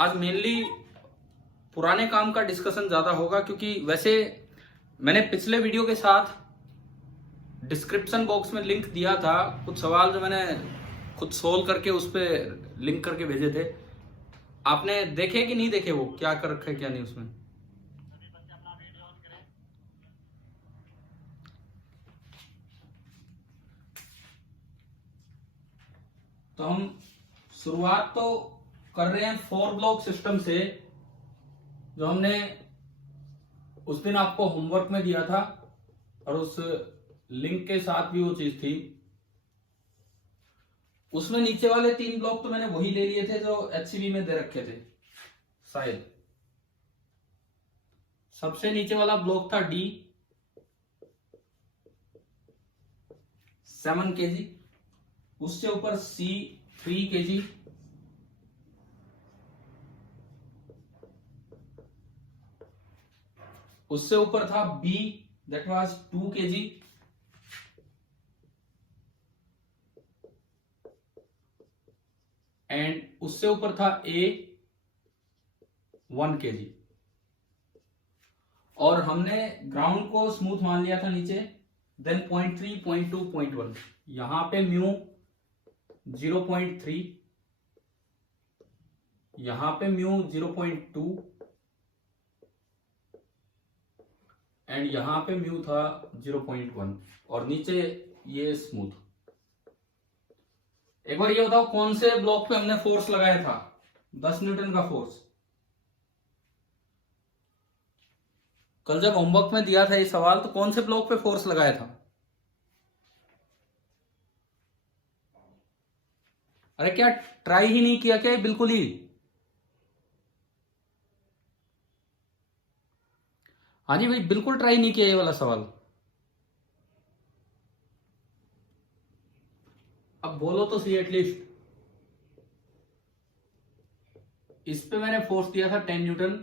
आज मेनली पुराने काम का डिस्कशन ज्यादा होगा, क्योंकि वैसे मैंने पिछले वीडियो के साथ डिस्क्रिप्शन बॉक्स में लिंक दिया था। कुछ सवाल जो मैंने खुद सोल्व करके उस पर लिंक करके भेजे थे, आपने देखे कि नहीं देखे? वो क्या कर रखा है क्या नहीं उसमें। तो हम शुरुआत तो कर रहे हैं 4 ब्लॉक सिस्टम से, जो हमने उस दिन आपको होमवर्क में दिया था और उस लिंक के साथ भी वो चीज थी। उसमें नीचे वाले 3 ब्लॉक तो मैंने वही ले लिए थे जो एचसीवी में दे रखे थे शायद। सबसे नीचे वाला ब्लॉक था डी 7 kg, उससे ऊपर सी 3 kg, उससे ऊपर था B that was 2 kg, and उससे ऊपर था ए 1 kg। और हमने ग्राउंड को स्मूथ मान लिया था नीचे। देन 0.3, 0.2, 0.1, यहां पे म्यू 0.3, यहां पे म्यू 0.2 एंड यहां पे म्यू था 0.1 और नीचे ये स्मूथ। एक बार ये बताओ कौन से ब्लॉक पे हमने फोर्स लगाया था 10 न्यूटन का फोर्स? कल जब होमवर्क में दिया था ये सवाल, तो कौन से ब्लॉक पे फोर्स लगाया था? अरे क्या ट्राई ही नहीं किया क्या? बिल्कुल ही। हाँ जी भाई, बिल्कुल ट्राई नहीं किया ये वाला सवाल। अब बोलो तो सही एटलीस्ट। इस पे मैंने फोर्स दिया था 10 न्यूटन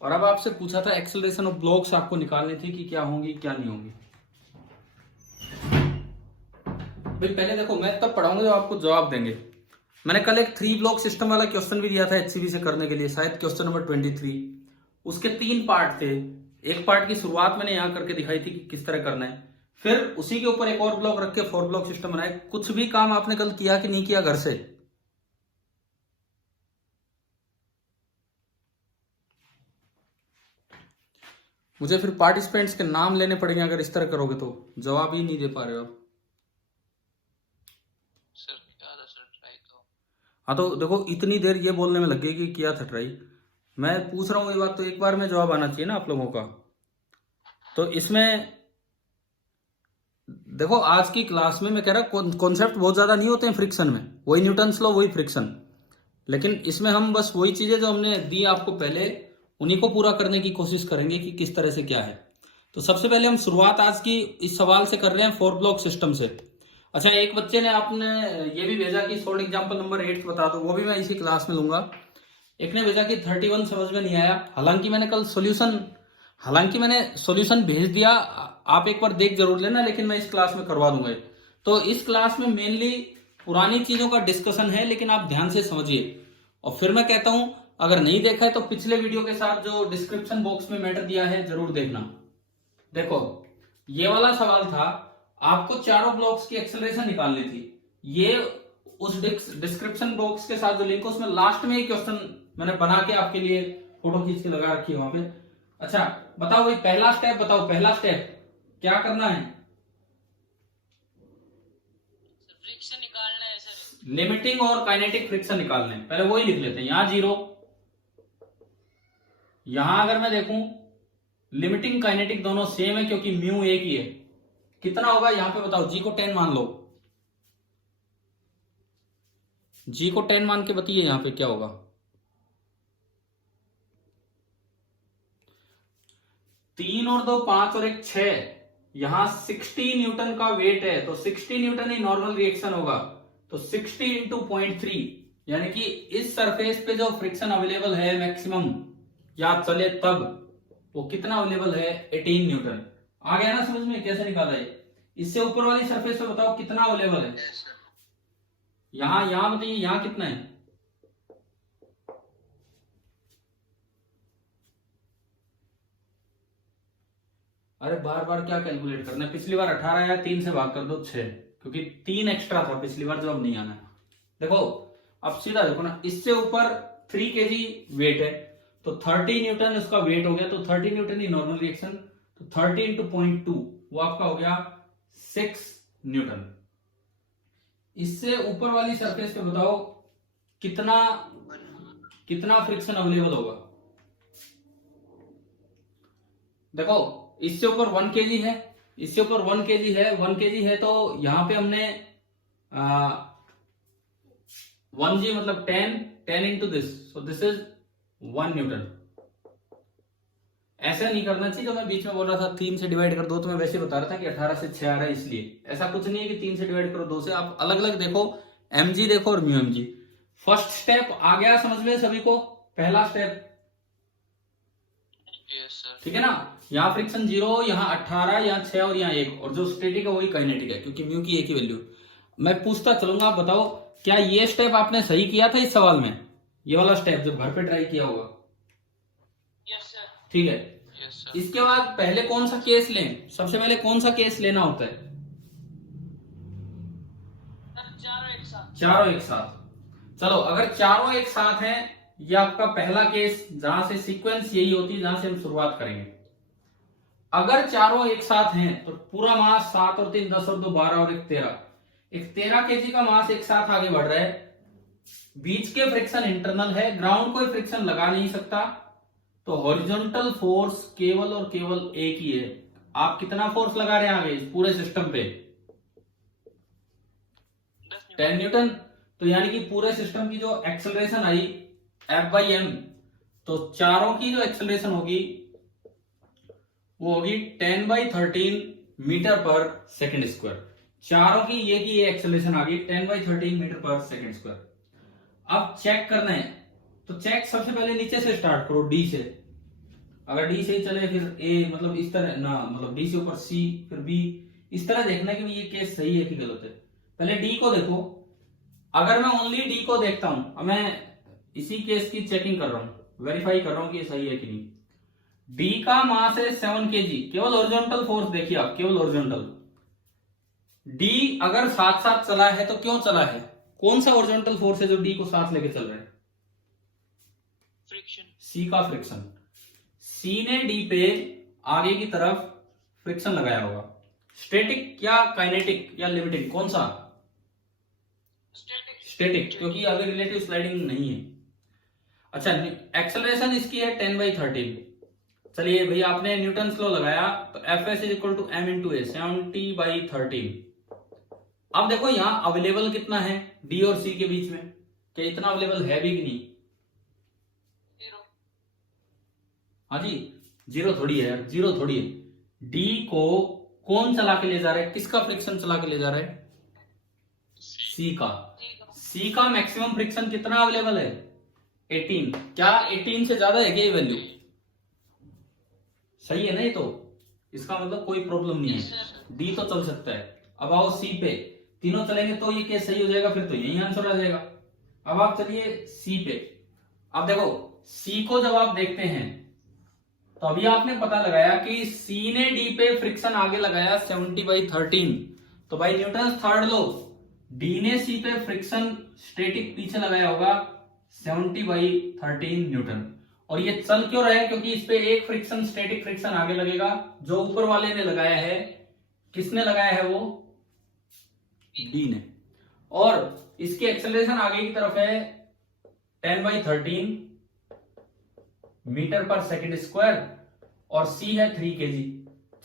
और अब आपसे पूछा था एक्सेलरेशन ऑफ ब्लॉक्स आपको निकालनी थी कि क्या होंगी क्या नहीं होंगी। भाई पहले देखो, मैं तब पढ़ाऊंगा जब आपको जवाब देंगे। मैंने कल एक 3 ब्लॉक सिस्टम वाला क्वेश्चन भी दिया था एचसीवी से करने के लिए, शायद क्वेश्चन नंबर 23। उसके 3 पार्ट थे। एक पार्ट की शुरुआत मैंने यहां करके दिखाई थी कि किस तरह करना है, फिर उसी के ऊपर एक और ब्लॉक रख के 4 ब्लॉक सिस्टम बनाए। कुछ भी काम आपने कल किया कि नहीं किया घर से? मुझे फिर पार्टिसिपेंट्स के नाम लेने पड़ेंगे अगर इस तरह करोगे तो। जवाब ही नहीं दे पा रहे हो आप। सर क्या था सर ट्राई तो? हाँ तो देखो, इतनी देर ये बोलने में लग गई कि किया था ट्राई। मैं पूछ रहा हूँ ये बात, तो एक बार में जवाब आना चाहिए ना आप लोगों का। तो इसमें देखो, आज की क्लास में मैं कह रहा हूँ कॉन्सेप्ट बहुत ज्यादा नहीं होते हैं फ्रिक्शन में, वही न्यूटन्स लॉ वही फ्रिक्शन। लेकिन इसमें हम बस वही चीजें जो हमने दी आपको पहले, उन्हीं को पूरा करने की कोशिश करेंगे कि किस तरह से क्या है। तो सबसे पहले हम शुरुआत आज की इस सवाल से कर रहे हैं 4 ब्लॉक सिस्टम से। अच्छा, एक बच्चे ने आपने ये भी भेजा कि सॉल्ड एग्जाम्पल नंबर 8 बता दो, वो भी मैं इसी क्लास में लूंगा। एक ने भेजा कि 31 समझ में नहीं आया। हालांकि मैंने सॉल्यूशन भेज दिया, आप एक बार देख जरूर लेना, लेकिन मैं इस क्लास में करवा दूंगा। तो इस क्लास में मेनली पुरानी चीजों का डिस्कशन है, लेकिन आप ध्यान से समझिए। और फिर मैं कहता हूं, अगर नहीं देखा है तो पिछले वीडियो के साथ जो डिस्क्रिप्शन बॉक्स में मैटर दिया है जरूर देखना। देखो, ये वाला सवाल था, आपको चारों ब्लॉक्स की एक्सेलरेशन निकालनी थी। ये उस डिस्क्रिप्शन बॉक्स के साथ जो लिंक है उसमें लास्ट में ही क्वेश्चन मैंने बना के आपके लिए फोटो खींच के लगा रखी है वहां पे। अच्छा बताओ भाई, पहला स्टेप बताओ, पहला स्टेप क्या करना है? फ्रिक्शन निकालना है सर। लिमिटिंग और काइनेटिक फ्रिक्शन निकालने हैं, पहले वही लिख लेते हैं। यहां 0, यहां अगर मैं देखूं लिमिटिंग काइनेटिक दोनों सेम है क्योंकि म्यू एक ही है। कितना होगा यहां पे बताओ? जी को 10 मान लो, जी को 10 मान के बताइए यहां पे क्या होगा। 3 और 2 5 और 1 6, यहां 60 न्यूटन का वेट है तो 60 न्यूटन ही नॉर्मल रिएक्शन होगा। तो 60 इंटू 0.3, यानी कि इस सरफेस पे जो फ्रिक्शन अवेलेबल है मैक्सिमम, याद चले तब, वो कितना अवेलेबल है? 18 न्यूटन। आ गया ना समझ में कैसे निकाला है? इससे ऊपर वाली सरफेस पे बताओ कितना अवेलेबल है? यहां बताइए, यहां कितना है? अरे बार बार क्या कैलकुलेट करना है, पिछली बार 18 या 3 से भाग कर दो 6, क्योंकि 3 एक्स्ट्रा था पिछली बार, जब अब नहीं आना। देखो अब सीधा देखो ना, इससे ऊपर 3 kg वेट है, तो 30 न्यूटन उसका वेट हो गया, तो 30 न्यूटन ही नॉर्मल रिएक्शन, तो 30 इंटू 0.2 वो आपका हो गया 6 न्यूटन। इससे ऊपर वाली सरफेस पे बताओ कितना कितना फ्रिक्शन अवेलेबल होगा। देखो इससे ऊपर 1 kg है, इससे ऊपर 1 kg है, 1 kg है, तो यहां पे हमने 1g मतलब 10 into this, so this is 1 Newton. ऐसा नहीं करना चाहिए, जो मैं बीच में बोल रहा था 3 से डिवाइड कर दो, तो मैं वैसे बता रहा था कि 18 से 6 आ रहा है, इसलिए ऐसा कुछ नहीं है कि 3 से डिवाइड करो 2 से, आप अलग अलग देखो, mg देखो और μmg। फर्स्ट स्टेप आ गया समझ में सभी को, पहला स्टेप, यस सर। ठीक है ना। यहाँ फ्रिक्शन 0, यहाँ 18, यहाँ 6 और यहाँ 1, और जो स्टैटिक है वही काइनेटिक है, क्योंकि म्यू की एक ही वैल्यू। मैं पूछता चलूंगा, आप बताओ क्या ये स्टेप आपने सही किया था इस सवाल में, ये वाला स्टेप जो घर पे ट्राई किया होगा। Yes sir. ठीक है, यस सर। इसके बाद पहले कौन सा केस लें, सबसे पहले कौन सा केस लेना होता है। चारों एक साथ। चारों एक साथ। चलो अगर चारों एक साथ हैं, ये आपका पहला केस, जहां से सीक्वेंस यही होती है जहां से हम शुरुआत करेंगे। अगर चारों एक साथ हैं तो पूरा मास 7 और 3 10 और 2 12 और 1 13, एक 13 kg का मास एक साथ आगे बढ़ रहा है। बीच के फ्रिक्शन इंटरनल है, ग्राउंड कोई फ्रिक्शन लगा नहीं सकता, तो हॉरिजॉन्टल फोर्स केवल और केवल एक ही है। आप कितना फोर्स लगा रहे हैं आगे इस पूरे सिस्टम पे, 10 न्यूटन। तो यानी कि पूरे सिस्टम की जो एक्सेलरेशन आई F/m, तो चारों की जो एक्सेलरेशन होगी वो होगी 10/13 मीटर पर सेकंड स्क्वायर। चारों की ये एक्सेलरेशन आ गई 10/13 मीटर पर सेकंड स्क्वायर। अब चेक करना है, तो चेक सबसे पहले नीचे से स्टार्ट करो, डी से। अगर डी से ही चले फिर ए, मतलब इस तरह ना, मतलब डी से ऊपर सी फिर बी, इस तरह देखना कि ये केस सही है कि गलत है। पहले डी को देखो, अगर मैं ओनली डी को देखता हूं, अब मैं इसी केस की चेकिंग कर रहा हूं, वेरीफाई कर रहा हूं कि ये सही है कि नहीं। डी का मास है 7 kg, केवल ओरिजेंटल फोर्स देखिए आप, केवल ओरिजेंटल। डी अगर साथ साथ चला है तो क्यों चला है, कौन सा ओरिजेंटल फोर्स है जो डी को साथ लेके चल रहा है। फ्रिक्शन। सी का फ्रिक्शन। सी ने डी पे आगे की तरफ फ्रिक्शन लगाया होगा। स्टैटिक या काइनेटिक या लिमिटिंग, कौन सा। स्टैटिक। स्टैटिक, क्योंकि अभी रिलेटिव स्लाइडिंग नहीं है। अच्छा, एक्सेलरेशन इसकी है 10/13। चलिए भैया आपने न्यूटन लॉ लगाया, तो Fs is equal to m into a, 70/13। अब देखो यहां अवेलेबल कितना है डी और सी के बीच में, क्या इतना अवेलेबल है भी कि नहीं। 0। हाँ जी, 0 थोड़ी है यार, 0 थोड़ी है। डी को कौन चला के ले जा रहा है, किसका फ्रिक्शन चला के ले जा रहा है, सी का। सी का मैक्सिमम फ्रिक्शन कितना अवेलेबल है, 18। क्या 18 से ज्यादा है क्या ये वैल्यू, सही है ना ये, तो इसका मतलब कोई प्रॉब्लम नहीं है, डी तो चल सकता है। अब आओ सी पे, तीनों चलेंगे तो ये केस सही हो जाएगा, फिर तो यही आंसर आ जाएगा। अब आप चलिए सी पे, अब देखो सी को जब आप देखते हैं तो अभी आपने पता लगाया कि सी ने डी पे फ्रिक्शन आगे लगाया 70/13, तो भाई न्यूटन थर्ड लॉ, डी ने सी पे फ्रिक्शन स्टैटिक पीछे लगाया होगा 70/13 न्यूटन। और ये चल क्यों रहा है, क्योंकि इस पे एक फ्रिक्शन स्टैटिक फ्रिक्शन आगे लगेगा, जो ऊपर वाले ने लगाया है, किसने लगाया है वो, डी ने। और इसकी एक्सेलरेशन आगे की तरफ है 10/13 मीटर पर सेकंड स्क्वायर, और सी है 3 kg।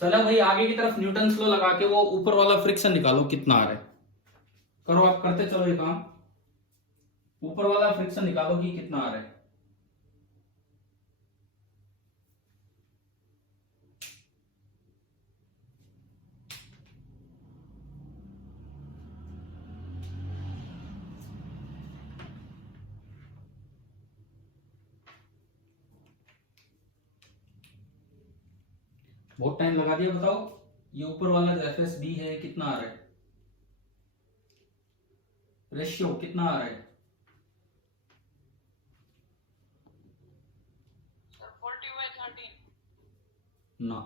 चलो भाई आगे की तरफ न्यूटन लॉ लगा के वो ऊपर वाला फ्रिक्शन निकालो कितना आ रहा है। करो आप, करते चलो ये काम, ऊपर वाला फ्रिक्शन निकालो कि कितना आ रहा है। बहुत टाइम लगा दिया, बताओ ये ऊपर वाला जो FSD है कितना आ रहा है, रेशियो कितना आ रहा है। 40/13। ना,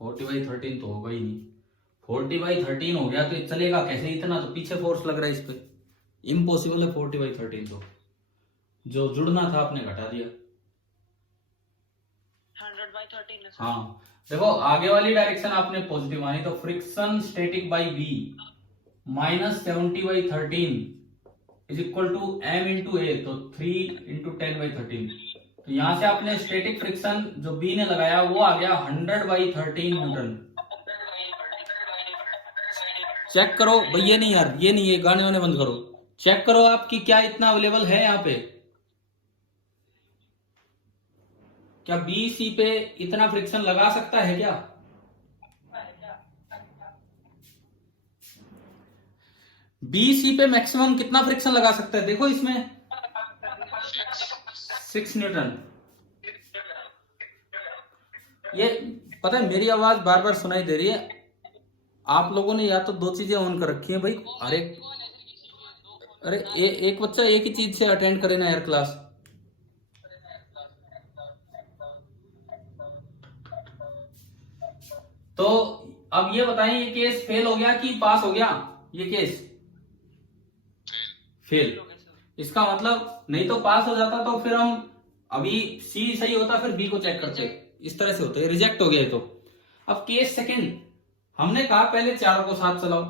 40/13 तो होगा ही नहीं। 40/13 हो गया तो चलेगा कैसे? इतना तो पीछे फोर्स लग रहा है इस पे, इम्पॉसिबल है 40/13। तो जो जुड़ना था आपने घटा दिया। 100/13 है सर। हाँ देखो, आगे वाली डायरेक्शन आपने पॉजिटिव मानी तो friction static by b minus 70/13 is equal to m into a, तो 3 इंटू 10/13। तो यहां से आपने स्टैटिक फ्रिक्शन जो बी ने लगाया वो आ गया 100/13 न्यूटन। चेक करो भाई, ये नहीं यार, ये नहीं है, गाने वाने बंद करो। चेक करो आपकी क्या इतना अवेलेबल है यहाँ पे, क्या बी सी पे इतना फ्रिक्शन लगा सकता है क्या? बी सी पे मैक्सिमम कितना फ्रिक्शन लगा सकता है? देखो इसमें 6 न्यूटन। ये पता है मेरी आवाज बार बार सुनाई दे रही है, आप लोगों ने या तो दो चीजें ऑन कर रखी हैं भाई। अरे एक बच्चा एक ही चीज से अटेंड करे ना यार क्लास। तो अब ये बताएं, ये केस फेल हो गया कि पास हो गया? ये केस फेल। इसका मतलब नहीं तो पास हो जाता तो फिर हम अभी सी सही होता फिर बी को चेक करते, इस तरह से होता है, रिजेक्ट हो गया तो। अब केस सेकंड, हमने कहा पहले 4 को साथ चलाओ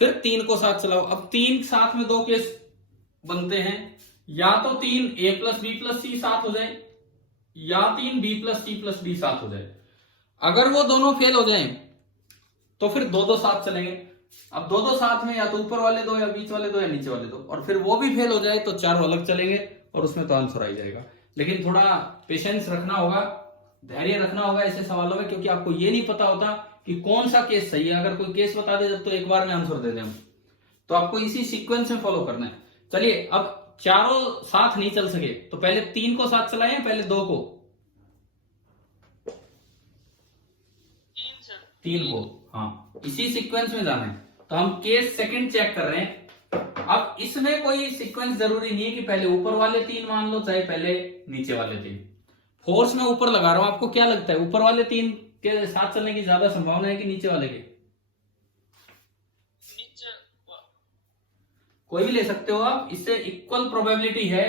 फिर 3 को साथ चलाओ। अब 3 साथ में 2 केस बनते हैं, या तो 3 a plus B plus C साथ हो जाए, या 3 b plus C plus D साथ हो जाए। अगर वो दोनों फेल हो जाएं तो फिर 2-2 साथ चलेंगे। अब 2-2 साथ में या तो ऊपर वाले 2 या बीच वाले 2 या नीचे वाले 2, और फिर वो भी फेल हो जाए तो 4 अलग चलेंगे और उसमें तो आंसर आ ही जाएगा। लेकिन थोड़ा पेशेंस रखना होगा, धैर्य रखना होगा ऐसे सवालों में, क्योंकि आपको ये नहीं पता होता कि कौन सा केस सही है। अगर कोई केस बता दे जब तो एक बार में आंसर दे दें हम, तो आपको इसी सीक्वेंस में फॉलो करना है। चलिए, अब चारों साथ नहीं चल सके तो पहले 3 को साथ चलाएं या पहले 2 को? 3 को, हाँ इसी सीक्वेंस में जाना है। तो हम केस सेकंड चेक कर रहे हैं। अब इसमें कोई सीक्वेंस जरूरी नहीं है कि पहले ऊपर वाले 3 मान लो चाहे पहले नीचे वाले 3। फोर्स में ऊपर लगा रहा हूं, आपको क्या लगता है ऊपर वाले 3 के साथ चलने की ज्यादा संभावना है कि नीचे वाले के? कोई भी ले सकते हो आप, इससे इक्वल प्रोबेबिलिटी है।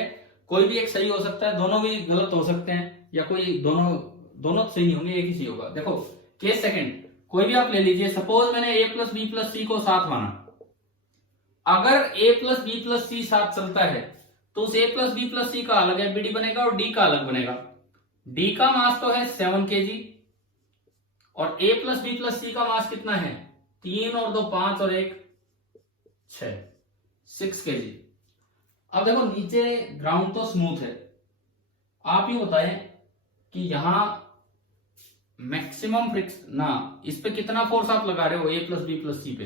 कोई भी एक सही हो सकता है, दोनों भी गलत हो सकते हैं, या कोई दोनों सही नहीं होंगे, एक ही सही होगा। देखो केस सेकंड कोई भी आप ले लीजिए, सपोज मैंने a प्लस बी प्लस सी को साथ माना। अगर a plus B plus C साथ चलता है तो उस a प्लस बी प्लस सी का अलग एफबीडी बनेगा और d का अलग बनेगा। d का मास तो है 7 kg और a प्लस बी प्लस सी का मास कितना है? 3 और 2 5 और 1 6 kg। अब देखो नीचे ग्राउंड तो स्मूथ है, आप ही बताएं कि यहां मैक्सिमम फ्रिक्शन ना, इस पे कितना फोर्स आप लगा रहे हो a प्लस बी प्लस सी पे?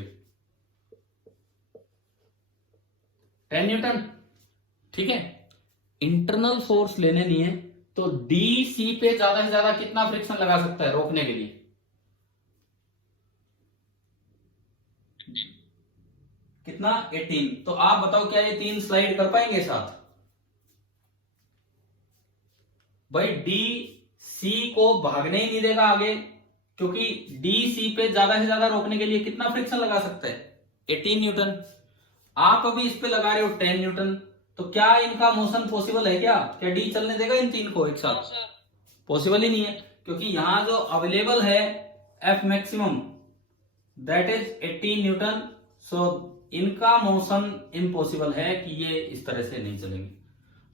10 न्यूटन, ठीक है। इंटरनल फोर्स लेने नहीं है तो डी सी पे ज्यादा से ज्यादा कितना फ्रिक्शन लगा सकता है रोकने के लिए? कितना? 18। तो आप बताओ क्या ये 3 स्लाइड कर पाएंगे साथ? भाई डी सी को भागने ही नहीं देगा आगे, क्योंकि डी सी पे ज्यादा से ज्यादा रोकने के लिए कितना फ्रिक्शन लगा सकता है? 18 न्यूटन। आप अभी इस पे लगा रहे हो 10 न्यूटन, तो क्या इनका मोशन पॉसिबल है क्या? क्या डी चलने देगा इन 3 को एक साथ? पॉसिबल ही नहीं है, क्योंकि यहां जो अवेलेबल है F maximum that is 18 newton. So इनका मोशन इम्पॉसिबल है कि ये इस तरह से नहीं चलेंगे।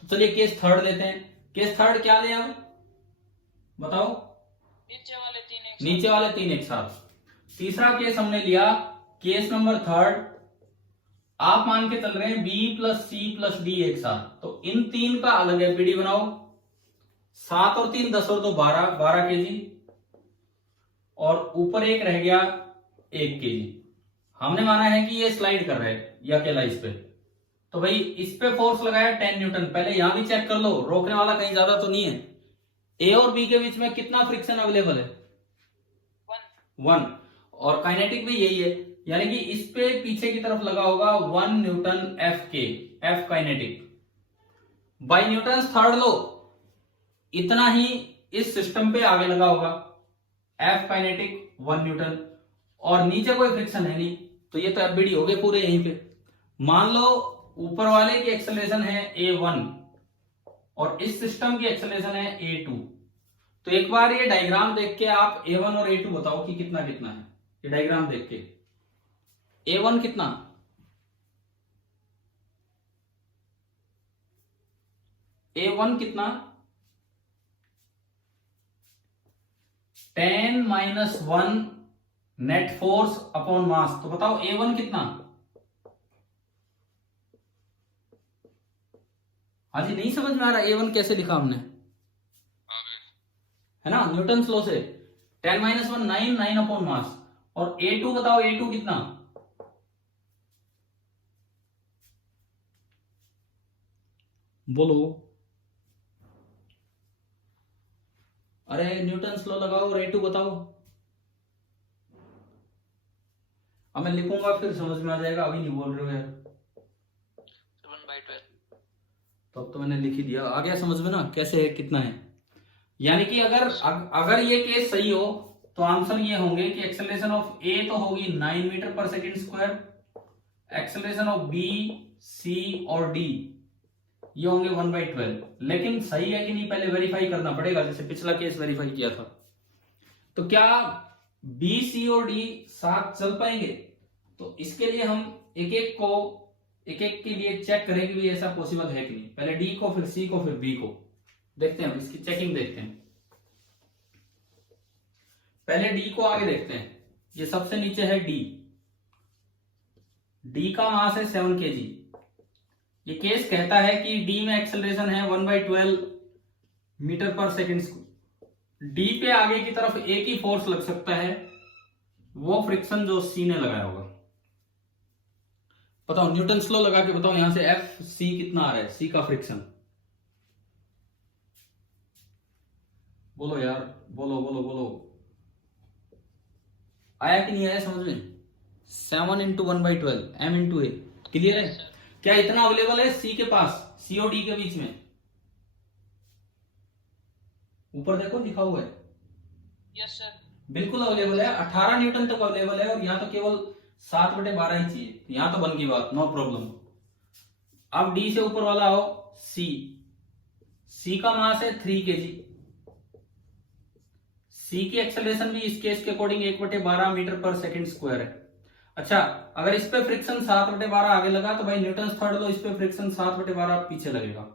तो चलिए केस थर्ड लेते हैं। केस थर्ड क्या लें अब बताओ? नीचे वाले 3 एक साथ। तीसरा केस हमने लिया केस नंबर थर्ड, आप मान के चल रहे हैं B plus C plus D एक साथ। तो इन 3 का अलग एफबीडी बनाओ। 7 और 3 10 और 2 12 केजी, और ऊपर एक रह गया 1 केजी। हमने माना है कि ये स्लाइड कर रहा है या अकेला इस पे, तो भाई इस पे फोर्स लगाया 10 न्यूटन। पहले यहां भी चेक कर लो, रोकने वाला कहीं ज्यादा तो नहीं है। ए और बी के बीच में कितना फ्रिक्शन अवेलेबल है? 1। और काइनेटिक भी यही है, यानी कि इस पे पीछे की तरफ लगा होगा 1 न्यूटन एफ के, F kinetic by Newton third लो, इतना ही इस सिस्टम पे आगे लगा होगा। एफ काइनेटिक 1 न्यूटन, और नीचे कोई फ्रिक्शन है नहीं, तो ये तो एफबीडी हो गए पूरे यहीं पे। मान लो ऊपर वाले की एक्सेलरेशन है a1 और इस सिस्टम की एक्सेलरेशन है a2, तो एक बार ये डायग्राम देख के आप a1 और a2 बताओ कि कितना कितना है। ये डायग्राम देख के a1 कितना, a1 कितना 10-1 नेट फोर्स अपॉन मास, तो बताओ a1 कितना। हाँ जी, नहीं समझ में आ रहा a1 कैसे लिखा हमने, है ना, न्यूटन लॉ से 10-1 9 अपॉन मास। और a2 बताओ, a2 कितना, बोलो, अरे न्यूटन लॉ लगाओ और a2 बताओ। अब मैं लिखूंगा फिर समझ में आ जाएगा, अभी नहीं बोल रहे हो यार। 7/12। तब तो मैंने लिख ही दिया, आ गया समझ में ना कैसे है कितना है। यानी कि अगर ये केस सही हो तो आंसर ये होंगे कि एक्सेलरेशन ऑफ ए तो होगी 9 metre per second square, acceleration of B, C और डी ये होंगे 1/12। लेकिन सही है कि नहीं पहले वेरीफाई करना पड़ेगा, जैसे पिछला केस वेरीफाई किया था। तो क्या बी, सी और डी साथ चल पाएंगे, तो इसके लिए हम एक एक के लिए चेक करें कि भी ऐसा पॉसिबल है कि नहीं। पहले डी को, फिर सी को, फिर बी को देखते हैं, इसकी चेकिंग देखते हैं। पहले डी को आगे देखते हैं, ये सबसे नीचे है डी, डी का मास है 7 kg। ये केस कहता है कि डी में एक्सेलरेशन है 1/12 मीटर पर सेकंड। डी पे आगे की तरफ एक ही फोर्स लग सकता है, वो फ्रिक्शन जो सी ने लगाया होगा। बताओ न्यूटन लॉ लगा के बताओ, यहां से एफ सी कितना आ रहा है, सी का फ्रिक्शन, बोलो यार, बोलो बोलो बोलो, आया कि नहीं आया समझ में। 7 × 1/12 m × a, क्लियर है। क्या इतना अवेलेबल है सी के पास, सी और डी के बीच में, ऊपर देखो लिखा हुआ है। Yes sir. बिल्कुल अवेलेबल है, 18 न्यूटन तक अवेलेबल है, और यहां तो केवल 7/12 ही चाहिए, यहां तो बन की बात, नो प्रॉब्लम। अब डी से ऊपर वाला आओ, सी, सी का मास है 3 kg। सी की एक्सेलरेशन भी इस केस के according 1/12 metre per second square है। अच्छा, अगर इस पे फ्रिक्शन 7/12 आगे लगा तो भाई न्यूटन थर्ड लो, इस पे फ्रिक्शन 7/12 पीछे लगेगा,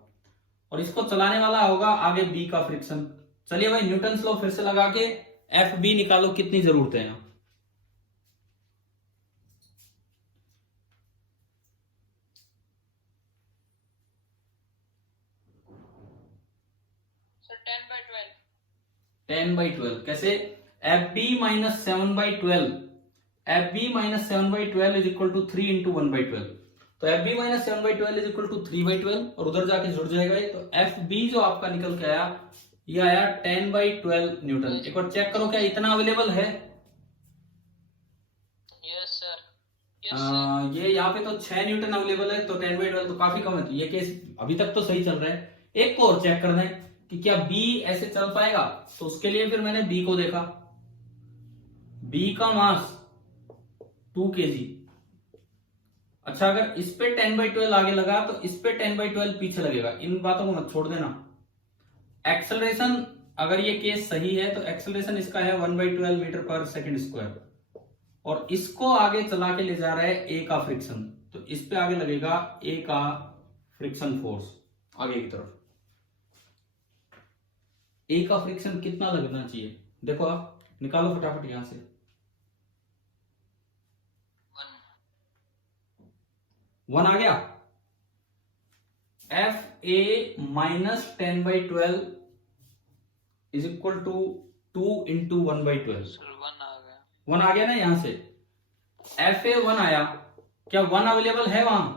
और इसको चलाने वाला होगा आगे बी का फ्रिक्शन। चलिए भाई न्यूटन लॉ फिर से लगा के एफ बी निकालो, कितनी जरूरत है यहाँ। सर 10/12। 10/12 कैसे, F B minus 7/12, F B minus 7/12 is equal to 3 × 1/12। तो F B minus 7/12 is equal to 3/12, और उधर जाके जुड़ जाएगा ये। तो एफ बी जो आपका निकल के आया, ये आया 10/12 न्यूटन। एक बार चेक करो क्या इतना अवेलेबल है। Yes sir. ये यहाँ पे तो 6 न्यूटन अवेलेबल है, तो 10/12 तो काफी कम है। तो ये केस अभी तक तो सही चल रहा है। एक को और चेक करना है कि क्या बी ऐसे चल पाएगा, तो उसके लिए फिर मैंने बी को देखा। बी का मास 2 kg। अच्छा, अगर इस पे 10/12 आगे लगा तो इस पे 10/12 पीछे लगेगा, इन बातों को मत छोड़ देना। एक्सेलरेशन, अगर ये केस सही है तो एक्सेलरेशन इसका है 1/12 मीटर पर सेकंड स्क्वायर, और इसको आगे चला के ले जा रहा है ए का फ्रिक्शन, तो इस पे आगे लगेगा ए का फ्रिक्शन फोर्स आगे की तरफ। ए का फ्रिक्शन कितना लगना चाहिए, देखो आप निकालो फटाफट यहां से। 1 आ गया। F A minus 10/12 is equal to 2 × 1/12। Sir 1 आ गया। 1 आ गया ना यहां से, एफ ए 1 आया। क्या 1 अवेलेबल है वहां?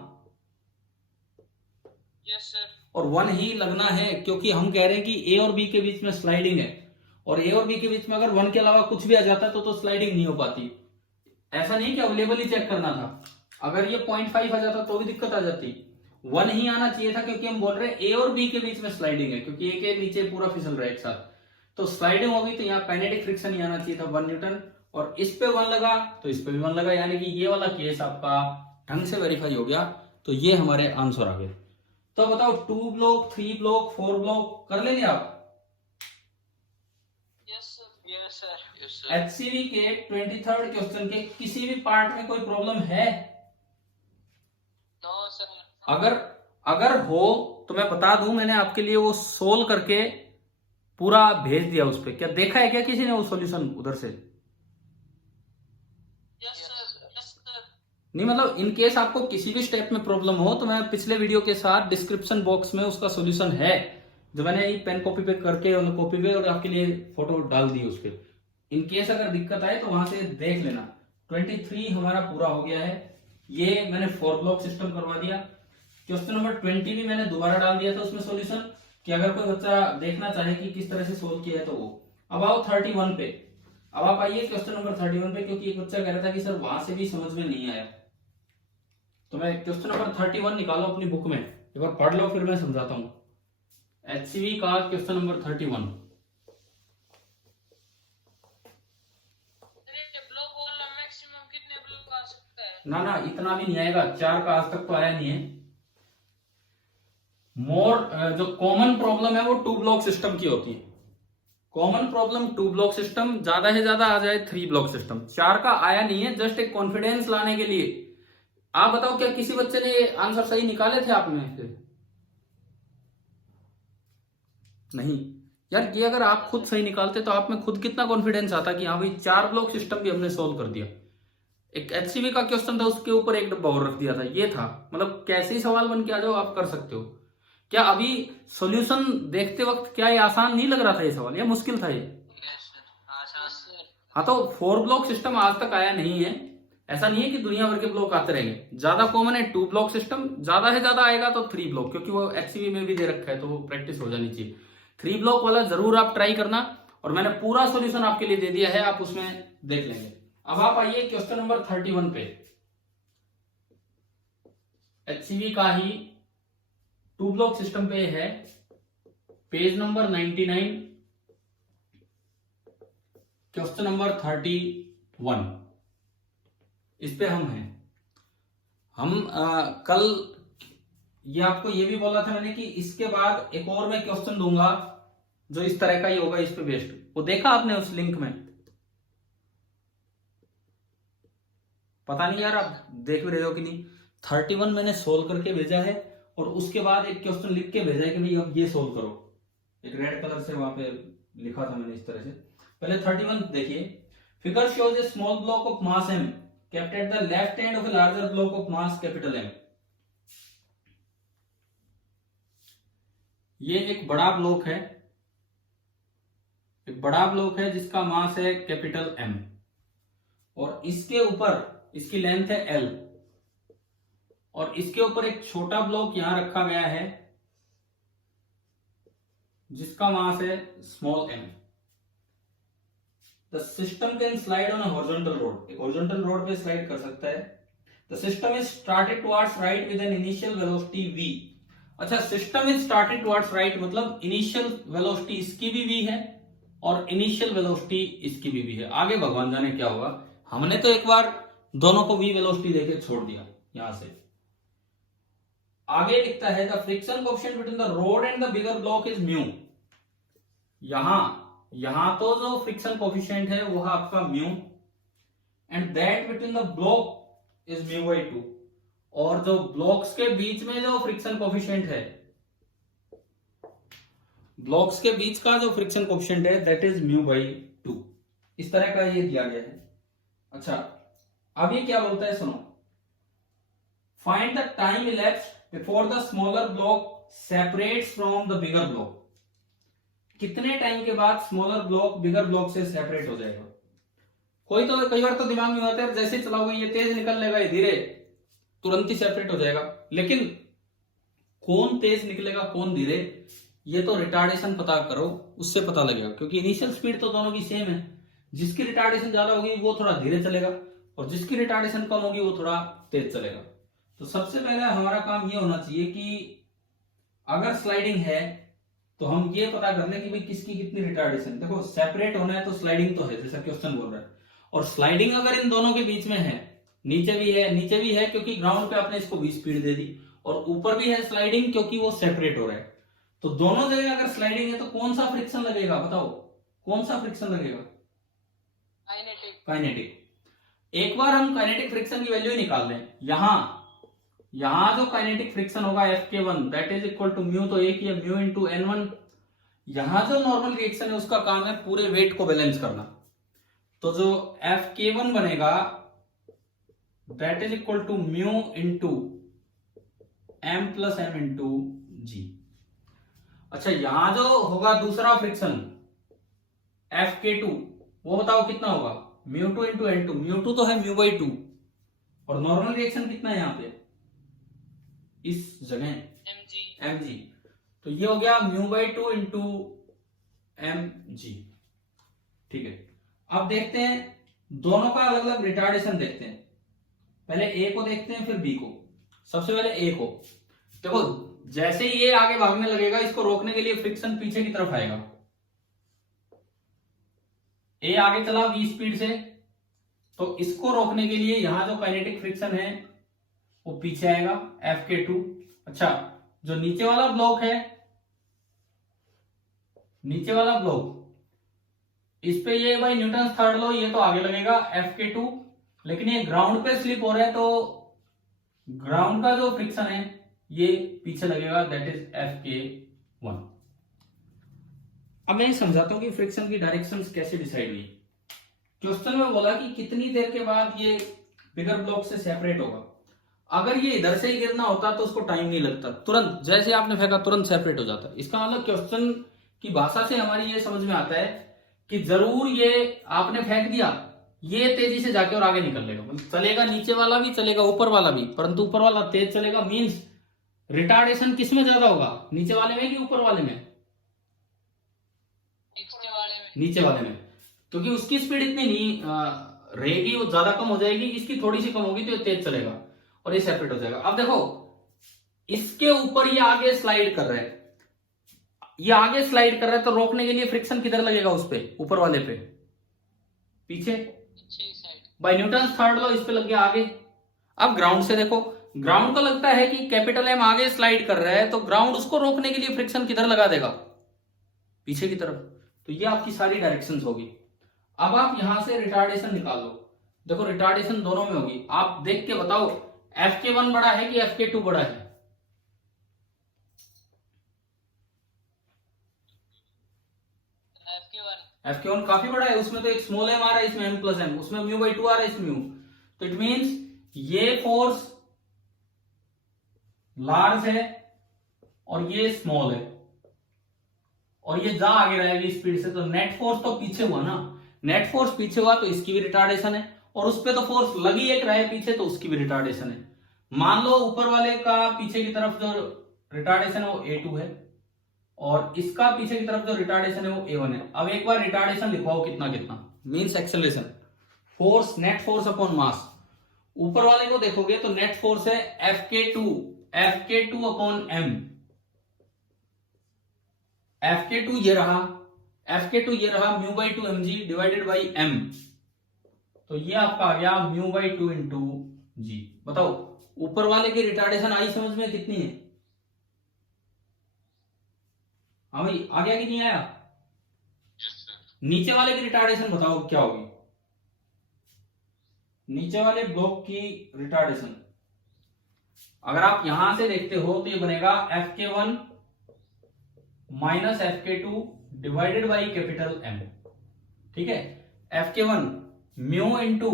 Yes sir. और 1 ही लगना है, क्योंकि हम कह रहे हैं कि ए और बी के बीच में स्लाइडिंग है, और ए और बी के बीच में अगर 1 के अलावा कुछ भी आ जाता तो स्लाइडिंग नहीं हो पाती। ऐसा नहीं कि अवेलेबल ही चेक करना था, अगर ये 0.5 आ जाता तो भी दिक्कत आ जाती। 1 ही आना चाहिए था, क्योंकि हम बोल रहे हैं ए और बी के बीच में स्लाइडिंग है, क्योंकि ए के नीचे पूरा फिसल रहा है एक साथ। तो स्लाइडिंग होगी तो यहाँ काइनेटिक फ्रिक्शन ही आना चाहिए था 1 न्यूटन, और इस पे 1 लगा तो इस पे भी 1 लगा, यानी कि ये वाला केस आपका ढंग से वेरीफाई हो गया। तो ये हमारे आंसर आ गए। तो बताओ 2 ब्लॉक, 3 ब्लॉक, 4 ब्लॉक कर लेंगे आप? Yes sir, yes sir, yes sir. HCV के 23rd क्वेश्चन के किसी भी पार्ट में कोई प्रॉब्लम है? No sir. अगर हो तो मैं बता दूं, मैंने आपके लिए वो सोल्व करके पूरा भेज दिया उस पे। क्या देखा है क्या किसी ने वो सॉल्यूशन उधर से? Yes sir, yes sir. नहीं, मतलब इन केस आपको किसी भी स्टेप में प्रॉब्लम हो तो मैं पिछले वीडियो के साथ डिस्क्रिप्शन बॉक्स में उसका सॉल्यूशन है, जो मैंने पेन कॉपी पे करके कॉपी पे और आपके लिए फोटो डाल दी उस पे। इन केस अगर दिक्कत आए तो वहां से देख लेना। 23 हमारा पूरा हो गया है। ये मैंने 4 ब्लॉक सिस्टम करवा दिया। क्वेश्चन नंबर 20 भी मैंने दोबारा डाल दिया था उसमें सॉल्यूशन, कि अगर कोई बच्चा देखना चाहे कि किस तरह से सोल्व किया है तो वो। अब आओ 31 पे। अब आप आइए क्वेश्चन नंबर 31 पे, क्योंकि एक बच्चा कह रहा था कि सर वहां से भी समझ में नहीं आया। तो मैं क्वेश्चन नंबर 31 निकालो अपनी बुक में, एक बार पढ़ लो फिर मैं समझाता हूँ। HCV का क्वेश्चन नंबर 31। ब्लॉक वाला मैक्सिमम कितने ब्लॉक आ सकता है? ना इतना भी नहीं आएगा, 4 का आज तक तो आया नहीं है। जो कॉमन प्रॉब्लम है वो 2 ब्लॉक सिस्टम की होती है। कॉमन प्रॉब्लम 2 ब्लॉक सिस्टम, ज्यादा से ज्यादा आ जाए 3 ब्लॉक सिस्टम। 4 का आया नहीं है, जस्ट एक कॉन्फिडेंस लाने के लिए। आप बताओ क्या किसी बच्चे ने आंसर सही निकाले थे आप में से? नहीं यार, ये अगर आप खुद सही निकालते तो आप में खुद कितना कॉन्फिडेंस आता कि हाँ भाई 4 ब्लॉक सिस्टम भी हमने सोल्व कर दिया। एक HCV का क्वेश्चन था, उसके ऊपर एक डब्बा और रख दिया था, ये था। मतलब कैसे ही सवाल बन के आ जाओ आप कर सकते हो। क्या अभी सॉल्यूशन देखते वक्त क्या ये आसान नहीं लग रहा था ये सवाल, या मुश्किल था ये? यस सर, आसान सर। हाँ, तो 4 ब्लॉक सिस्टम आज तक आया नहीं है। ऐसा नहीं है कि दुनिया भर के ब्लॉक आते रहेंगे। ज्यादा कॉमन है 2 ब्लॉक सिस्टम, ज्यादा से ज्यादा आएगा तो 3 ब्लॉक, क्योंकि वो HCV में भी दे रखा है तो वो प्रैक्टिस हो जानी चाहिए। 3 ब्लॉक वाला जरूर आप ट्राई करना, और मैंने पूरा सॉल्यूशन आपके लिए दे दिया है, आप उसमें देख लेंगे। अब आप आइए क्वेश्चन नंबर 31 पे। HCV का ही 2 ब्लॉक सिस्टम पे है, पेज नंबर 99, क्वेश्चन नंबर 31। इस पे हम हैं। कल ये आपको ये भी बोला था मैंने कि इसके बाद एक और मैं क्वेश्चन दूंगा जो इस तरह का ही होगा, इस पे बेस्ड। वो देखा आपने उस लिंक में? पता नहीं यार आप देख भी रहे हो कि नहीं। 31 मैंने सोल्व करके भेजा है, और उसके बाद एक क्वेश्चन लिख के भेजा है कि भाई अब ये सोल्व करो। एक रेड कलर से वहां पे लिखा था मैंने इस तरह से। पहले 31 देखिए। Figure shows A small block of mass m kept at the left end of a larger block of mass capital M। ये एक बड़ा ब्लॉक है, एक बड़ा ब्लॉक है जिसका मास है कैपिटल M, और इसके ऊपर इसकी लेंथ है L, और इसके ऊपर एक छोटा ब्लॉक यहां रखा गया है जिसका मास है small m। The system can slide on a horizontal road, एक हॉरिजॉन्टल रोड पे स्लाइड कर सकता है। The system is started towards right with an initial velocity v। अच्छा, system is started towards right मतलब इनिशियल वेलोसिटी इसकी भी v है और इनिशियल वेलोसिटी इसकी भी v है। आगे भगवान जाने क्या होगा। हमने तो एक बार दोनों को v वेलोसिटी देके छोड़ दिया। यहां से आगे लिखता है the friction coefficient between the road and the bigger block is mu. यहां तो जो फ्रिक्शन कोएफिशिएंट है वो है आपका mu, and that between the block is mu by 2। और जो ब्लॉक्स के बीच में जो फ्रिक्शन कोएफिशिएंट है, ब्लॉक्स के बीच का जो फ्रिक्शन कोएफिशिएंट है दैट इज म्यू बाई 2। इस तरह का ये दिया गया है। अच्छा, अब ये क्या बोलता है सुनो। Find the time elapsed before the smaller block separates from the bigger block. कितने टाइम के बाद स्मॉलर ब्लॉक बिगर ब्लॉक से सेपरेट हो जाएगा। कई बार तो दिमाग में आता है जैसे चलाओगे ये तेज निकल लेगा, ये धीरे, तुरंत ही सेपरेट हो जाएगा। लेकिन कौन तेज निकलेगा कौन धीरे, ये तो रिटार्डेशन पता करो, उससे पता लगेगा। क्योंकि इनिशियल स्पीड तो दोनों की सेम है। जिसकी रिटार्डेशन ज्यादा होगी वो थोड़ा धीरे चलेगा, और जिसकी रिटार्डेशन कम होगी वो थोड़ा तेज चलेगा। तो सबसे पहले हमारा काम ये होना चाहिए कि अगर स्लाइडिंग है तो हम ये पता कर लें कि भाई किसकी कितनी रिटार्डेशन। देखो सेपरेट होना है तो स्लाइडिंग तो है, जैसा क्वेश्चन बोल रहा है, और स्लाइडिंग अगर इन दोनों के बीच में है, नीचे भी है क्योंकि ग्राउंड पे आपने इसको 20 स्पीड दे दी, और ऊपर भी है स्लाइडिंग क्योंकि वो सेपरेट हो रहा है। तो दोनों जगह अगर स्लाइडिंग है तो कौन सा फ्रिक्शन लगेगा, बताओ कौन सा फ्रिक्शन लगेगा? काइनेटिक। काइनेटिक। एक बार हम काइनेटिक फ्रिक्शन की वैल्यू ही निकाल लें। यहां जो काइनेटिक फ्रिक्शन होगा Fk1 that is equal to mu, तो एक ही है म्यू इंटू N1। यहां जो नॉर्मल रिएक्शन है उसका काम है पूरे वेट को बैलेंस करना, तो जो Fk1 बनेगा that is equal to mu into M plus M into g. अच्छा, यहां जो होगा दूसरा फ्रिक्शन Fk2, वो बताओ कितना होगा? म्यू2 इंटू N2। म्यू2 तो है म्यू बाई 2, और नॉर्मल रिएक्शन कितना है यहां पे इस जगह? mg। तो ये हो गया म्यू बाई 2 इंटू mg। ठीक है, अब देखते हैं दोनों का अलग अलग रिटार्डेशन देखते हैं। पहले ए को देखते हैं फिर बी को। सबसे पहले ए को देखो, जैसे ही ये आगे भागने लगेगा इसको रोकने के लिए फ्रिक्शन पीछे की तरफ आएगा। ए आगे चला 20 स्पीड से, तो इसको रोकने के लिए यहां जो काइनेटिक फ्रिक्शन है वो पीछे आएगा Fk2। अच्छा, जो नीचे वाला ब्लॉक है, नीचे वाला ब्लॉक, इस पे ये भाई न्यूटन थर्ड लॉ, ये तो आगे लगेगा Fk2, लेकिन ये ग्राउंड पे स्लिप हो रहा है तो ग्राउंड का जो फ्रिक्शन है ये पीछे लगेगा दैट इज Fk1। अब मैं समझाता हूं कि फ्रिक्शन की डायरेक्शन कैसे डिसाइड हुई। क्वेश्चन में बोला कि कितनी देर के बाद ये बिगर ब्लॉक से सेपरेट होगा। अगर ये इधर से ही गिरना होता तो उसको टाइम नहीं लगता, तुरंत जैसे आपने फेंका तुरंत सेपरेट हो जाता। इसका मतलब क्वेश्चन की भाषा से हमारी ये समझ में आता है कि जरूर ये आपने फेंक दिया, ये तेजी से जाके और आगे निकल लेगा, चलेगा नीचे वाला भी चलेगा ऊपर वाला भी, परंतु ऊपर वाला तेज चलेगा। मींस रिटार्डेशन किसमें ज्यादा होगा, नीचे वाले में कि ऊपर वाले में? नीचे वाले में, क्योंकि उसकी स्पीड इतनी नहीं रहेगी, वो ज्यादा कम हो जाएगी, इसकी थोड़ी सी कम होगी तो ये तेज चलेगा और ये सेपरेट हो जाएगा। अब देखो इसके ऊपर ये आगे स्लाइड कर रहा है, ये आगे स्लाइड कर रहा है, तो रोकने के लिए फ्रिक्शन किधर लगेगा? उस पे ऊपर वाले पे, पीछे बाय न्यूटन थर्ड लॉ इस पे लग गया आगे। अब ग्राउंड से देखो, ग्राउंड को लगता है कि कैपिटल एम आगे स्लाइड कर रहा है, तो ग्राउंड उसको रोकने के लिए फ्रिक्शन किधर लगा देगा? पीछे की तरफ। तो ये आपकी सारी डायरेक्शंस होगी। अब आप यहां से रिटार्डेशन निकाल लो। देखो रिटार्डेशन दोनों में होगी, आप देख के बताओ Fk1 बड़ा है कि Fk2 बड़ा है? Fk1 काफी बड़ा है, उसमें तो एक स्मॉल m आ रहा है, इसमें m प्लस m, उसमें म्यू बाई 2 आ रहा है, इसमें म्यू। तो इट मींस ये फोर्स लार्ज है और ये स्मॉल है, और ये जा आगे रहेगी स्पीड से, तो नेट फोर्स तो पीछे हुआ ना। नेट फोर्स पीछे हुआ तो इसकी भी रिटार्डेशन है, और उस पे तो फोर्स लगी एक रहे पीछे तो उसकी भी रिटार्डेशन है। मान लो ऊपर वाले का पीछे की तरफ जो रिटार्डेशन है वो A2 है, और इसका पीछे की तरफ जो रिटार्डेशन है वो A1 है। अब एक बार रिटार्डेशन लिखवाओ कितना कितना, means acceleration, force net force upon mass. ऊपर वाले को देखोगे तो नेट फोर्स है Fk2 अपॉन m। Fk2 ये रहा, Fk2 ये रहा mu by 2 mg divided by m, तो ये आपका आ गया म्यू बाई 2 इंटू जी। बताओ ऊपर वाले की रिटार्डेशन आई समझ में कितनी है? हाँ भाई आ गया कि नहीं आया? नीचे वाले की रिटार्डेशन बताओ क्या होगी? नीचे वाले ब्लॉक की रिटार्डेशन अगर आप यहां से देखते हो तो ये बनेगा Fk1 minus Fk2 divided by capital M। ठीक है, Fk1 mu into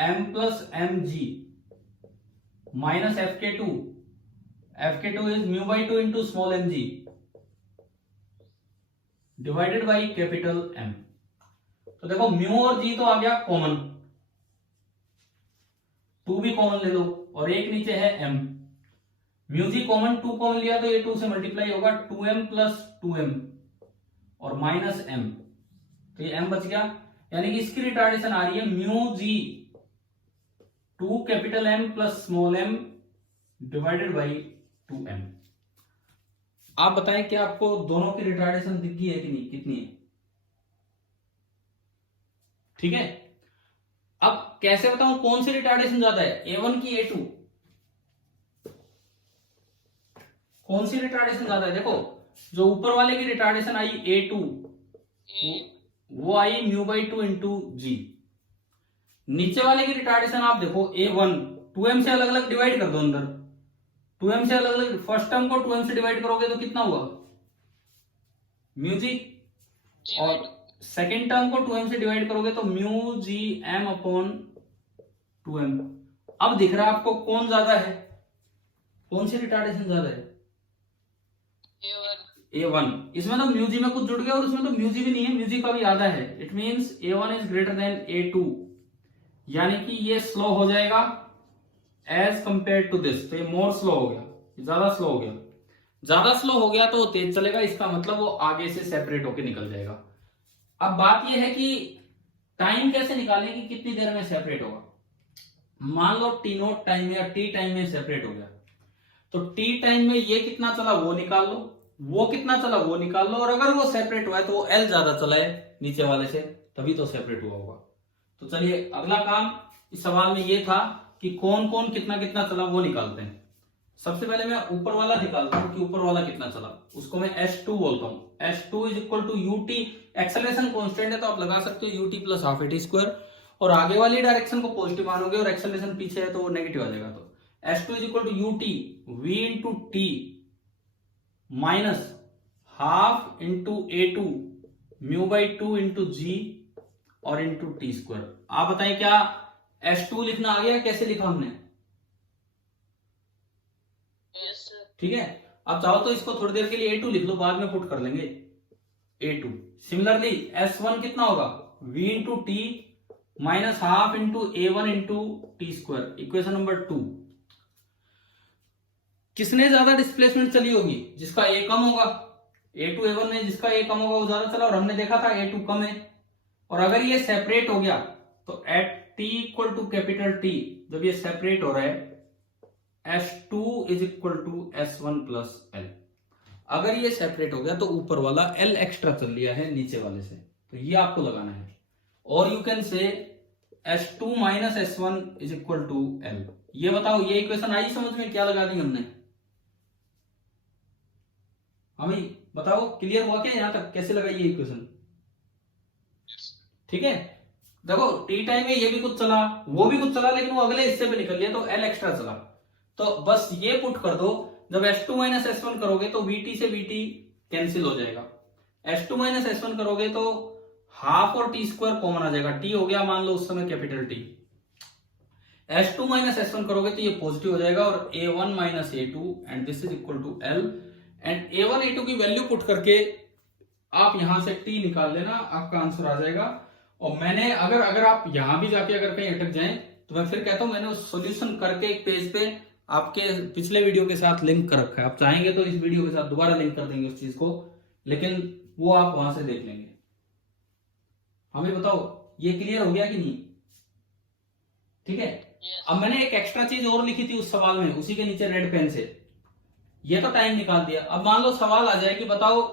m plus m g minus Fk2 is mu by 2 into small m g divided by capital M। तो देखो म्यू और जी तो आ गया कॉमन, 2 भी कॉमन ले लो, और एक नीचे है m। Mu G common, 2 common लिया तो ये 2 से मल्टीप्लाई होगा, 2m प्लस 2m और माइनस m, तो ये m बच गया। यानी कि इसकी रिटार्डेशन आ रही है mu g 2 capital M plus small m divided by 2m। आप बताएं कि आपको दोनों की रिटार्डेशन दिख गई है कि नहीं, कितनी है? ठीक है, अब कैसे बताऊं कौन सी रिटार्डेशन ज्यादा है, A1 की A2? कौन सी रिटार्डेशन ज्यादा है? देखो, जो ऊपर वाले की रिटार्डेशन आई A2, वो आई म्यू बाई 2 इंटू जी। नीचे वाले की रिटार्डेशन आप देखो A1, 2m से अलग अलग डिवाइड कर दो अंदर, 2m से अलग अलग, फर्स्ट टर्म को 2m से डिवाइड करोगे तो कितना हुआ, म्यू जी, और सेकेंड टर्म को 2m से डिवाइड करोगे तो mu G M upon 2m। अब दिख रहा है आपको कौन ज्यादा है, कौन सी रिटार्डेशन ज्यादा है? A1। इसमें तो म्यू जी में कुछ जुड़ गया और उसमें तो म्यू जी भी नहीं है, म्यू जी का भी आधा है। It means A1 is greater than A2, यानी कि ये स्लो हो जाएगा एज कंपेयर टू दिस, तो ये मोर स्लो हो गया, ज्यादा स्लो हो गया। ज्यादा स्लो हो गया तो तेज चलेगा, इसका मतलब वो आगे से सेपरेट होके निकल जाएगा। अब बात यह है कि टाइम कैसे निकालें कि कितनी देर में सेपरेट होगा। मान लो टी नोट टाइम में या टी टाइम में सेपरेट हो गया, तो टी टाइम में ये कितना चला वो निकाल लो, वो कितना चला वो निकाल लो, और अगर वो सेपरेट हुआ है तो वो एल ज्यादा चला है नीचे वाले से, तभी तो सेपरेट हुआ होगा। तो चलिए अगला काम इस सवाल में ये था कि कौन कौन कितना कितना चला वो निकालते हैं। सबसे पहले मैं ऊपर वाला निकालता हूं कि ऊपर वाला कितना चला, उसको मैं S2 बोलता हूं। S2 is equal to UT, acceleration constant है तो आप लगा सकते हो UT plus half AT square, और आगे वाली डायरेक्शन को पॉजिटिव मानोगे और एक्सेलरेशन पीछे है तो वो नेगेटिव आ जाएगा। तो S2 is equal to UT V into t minus half into A2 mu by 2 into g और इंटू टी स्क्वायर। आप बताएं क्या S2 लिखना आ गया, कैसे लिखा हमने? ठीक है, आप चाहो तो इसको थोड़ी देर के लिए A2 लिख लो, बाद में पुट कर लेंगे A2। सिमिलरली S1 कितना होगा, V into t minus half into A1 into T square, equation number 2। किसने ज्यादा डिस्प्लेसमेंट चली होगी, जिसका A कम होगा, A2 A1 में जिसका A कम होगा वो ज्यादा चला, और हमने देखा था A2 कम है। और अगर ये सेपरेट हो गया तो at T equal to capital T, जब ये सेपरेट हो रहा है S2 is equal to S1 plus L। अगर ये सेपरेट हो गया तो ऊपर वाला L एक्स्ट्रा चल लिया है नीचे वाले से, तो ये आपको लगाना है। और you can say S2 minus S1 is equal to L। ये बताओ ये इक्वेशन आई समझ में, क्या लगा दी हमने? हमें बताओ क्लियर हुआ क्या यहां तक, कैसे लगाई ये इक्वेशन? ठीक है, देखो टी टाइम में ये भी कुछ चला वो भी कुछ चला, लेकिन वो अगले हिस्से पे निकल गया तो L एक्स्ट्रा चला। तो बस ये पुट कर दो, जब S2 माइनस S1 करोगे तो VT से VT कैंसिल हो जाएगा। S2 माइनस S1 करोगे तो हाफ और टी स्क्वायर कॉमन आ जाएगा, टी हो गया मान लो उस समय capital T। S2 minus S1 करोगे तो ये पॉजिटिव हो जाएगा, और A1 minus A2 and this is equal to L। And A1 A2 की वैल्यू पुट करके आप यहां से T निकाल लेना, आपका आंसर आ जाएगा। और मैंने अगर आप यहां भी जाके अगर कहीं अटक जाएं तो मैं फिर कहता हूं मैंने उस सॉल्यूशन करके एक पेज पे आपके पिछले वीडियो के साथ लिंक कर रखा है, आप चाहेंगे तो इस वीडियो के साथ दोबारा लिंक कर देंगे उस चीज को, लेकिन वो आप वहां से देख लेंगे। हमें बताओ ये क्लियर हो गया कि नहीं? ठीक है, अब मैंने एक एक्स्ट्रा चीज और लिखी थी उस सवाल में, उसी के नीचे रेड पेन से, ये तो टाइम निकाल दिया। अब मान लो सवाल आ जाए कि बताओ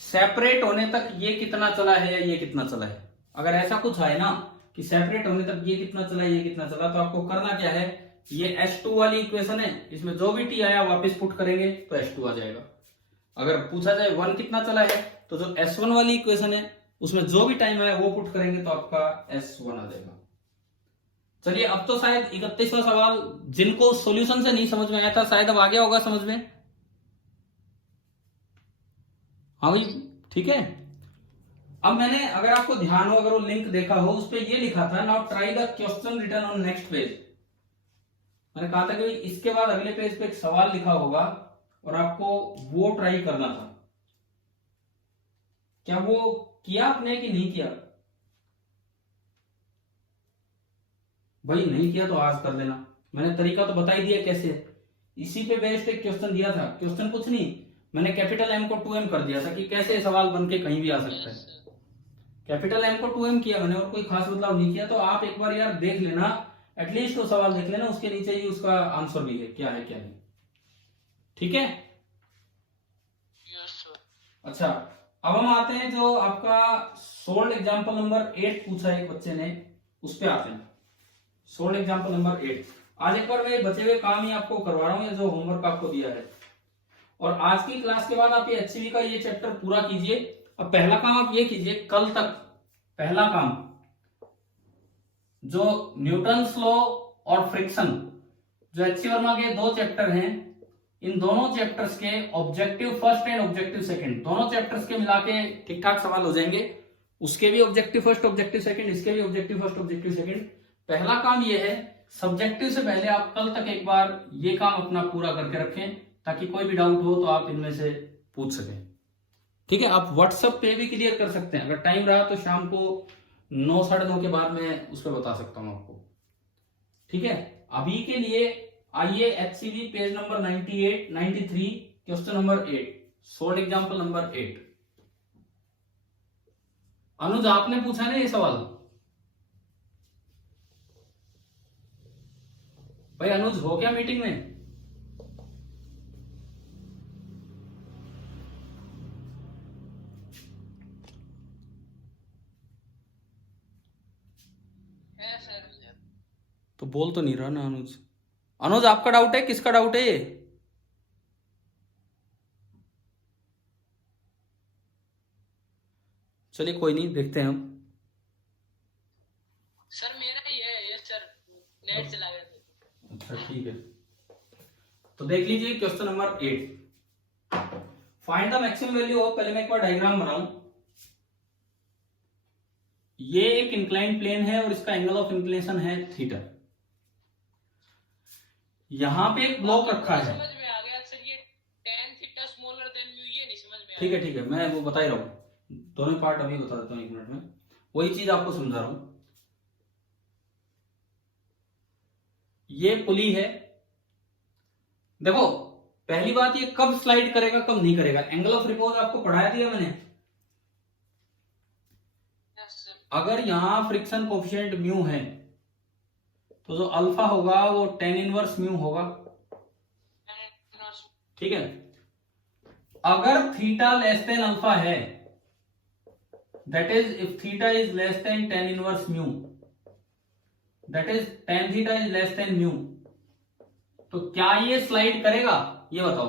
सेपरेट होने तक ये कितना चला है या ये कितना चला है। अगर ऐसा कुछ आए ना कि सेपरेट होने तक ये कितना चला ये कितना चला, तो आपको करना क्या है, ये S2 वाली इक्वेशन है, इसमें जो भी T आया वापस पुट करेंगे तो S2 आ जाएगा। अगर पूछा जाए 1 कितना चला है तो जो S1 वाली इक्वेशन है उसमें जो भी टाइम आया वो पुट करेंगे तो आपका S1 आ जाएगा। चलिए अब तो शायद 31वां सवाल जिनको सॉल्यूशन से नहीं समझ में आया था शायद अब आ गया होगा समझ में। हाँ भाई ठीक है, अब मैंने अगर आपको ध्यान हो, अगर वो लिंक देखा हो, उस पे ये लिखा था now try the question written on next page. मैंने कहा था कि इसके बाद अगले पेज पे एक सवाल लिखा होगा और आपको वो ट्राई करना था। क्या वो किया आपने कि नहीं किया? भाई नहीं किया तो आज कर लेना, मैंने तरीका तो बता ही दिया कैसे। इसी पे बेस्ड एक क्वेश्चन दिया था, क्वेश्चन कुछ नहीं, मैंने कैपिटल M को 2M कर दिया था कि कैसे सवाल बन के कहीं भी आ सकता है। कैपिटल M को 2M किया मैंने और कोई खास बदलाव नहीं किया। तो आप एक बार यार देख लेना, एटलीस्ट वो सवाल देख लेना, उसके नीचे ही उसका आंसर भी है क्या नहीं। ठीक है, अच्छा, अब हम आते हैं जो आपका सोल्ड एग्जाम्पल नंबर 8 पूछा है एक बच्चे ने, उस पे आते हैं। Sold example number 8। आज एक बार मैं बचे हुए काम ही आपको करवा रहा हूँ, ये जो होमवर्क आपको दिया है, और आज की क्लास के बाद आप ये एचसीवी का ये चैप्टर पूरा कीजिए। अब पहला काम आप ये कीजिए, कल तक पहला काम जो न्यूटन्स लॉ और फ्रिक्शन, जो एचसी वर्मा के 2 चैप्टर हैं, इन दोनों चैप्टर्स के objective first and objective second, दोनों चैप्टर्स के मिला के ठीक ठाक सवाल हो जाएंगे। उसके भी ऑब्जेक्टिव फर्स्ट ऑब्जेक्टिव सेकंड, इसके भी ऑब्जेक्टिव फर्स्ट ऑब्जेक्टिव सेकंड। पहला काम ये है, सब्जेक्टिव से पहले आप कल तक एक बार ये काम अपना पूरा करके रखें, ताकि कोई भी डाउट हो तो आप इनमें से पूछ सकें। ठीक है, आप व्हाट्सएप पे भी क्लियर कर सकते हैं, अगर टाइम रहा तो शाम को 9 साढ़े 9 के बाद मैं उस पर बता सकता हूं आपको। ठीक है, अभी के लिए आइए HCV page number 98 93 question number 8, sold example number 8। अनुज आपने पूछा ना ये सवाल, भाई अनुज हो क्या मीटिंग में? है सर। तो बोल तो नहीं रहा ना अनुज। अनुज आपका डाउट है, किसका डाउट है ये? चलिए कोई नहीं, देखते हैं हम। सर मेरा ही है ये सर, नेट चला गया था। अच्छा ठीक है, तो देख लीजिए question number 8, find the maximum value of. पहले मैं एक बार डायग्राम बनाऊं। ये एक इंक्लाइन प्लेन है और इसका एंगल ऑफ इंक्लिनेशन है थीटा। यहां पे एक ब्लॉक रखा है, समझ में आ गया सर, ये tan theta smaller than mu, ये नहीं समझ में ठीक है ठीक है, मैं वो बता ही रहा हूं, दोनों पार्ट अभी बता देता हूं 1 मिनट में, वही चीज आपको समझा रहा हूं। ये पुली है, देखो पहली बात, ये कब स्लाइड करेगा कब नहीं करेगा, एंगल ऑफ रिपोज आपको पढ़ाया दिया मैंने। अगर यहां फ्रिक्शन कोफिशिएंट म्यू है तो जो अल्फा होगा वो tan इनवर्स म्यू होगा। ठीक है, अगर थीटा लेस देन अल्फा है, that is if theta is less than tan inverse mu, that is tan theta is less than mu, तो क्या ये स्लाइड करेगा, ये बताओ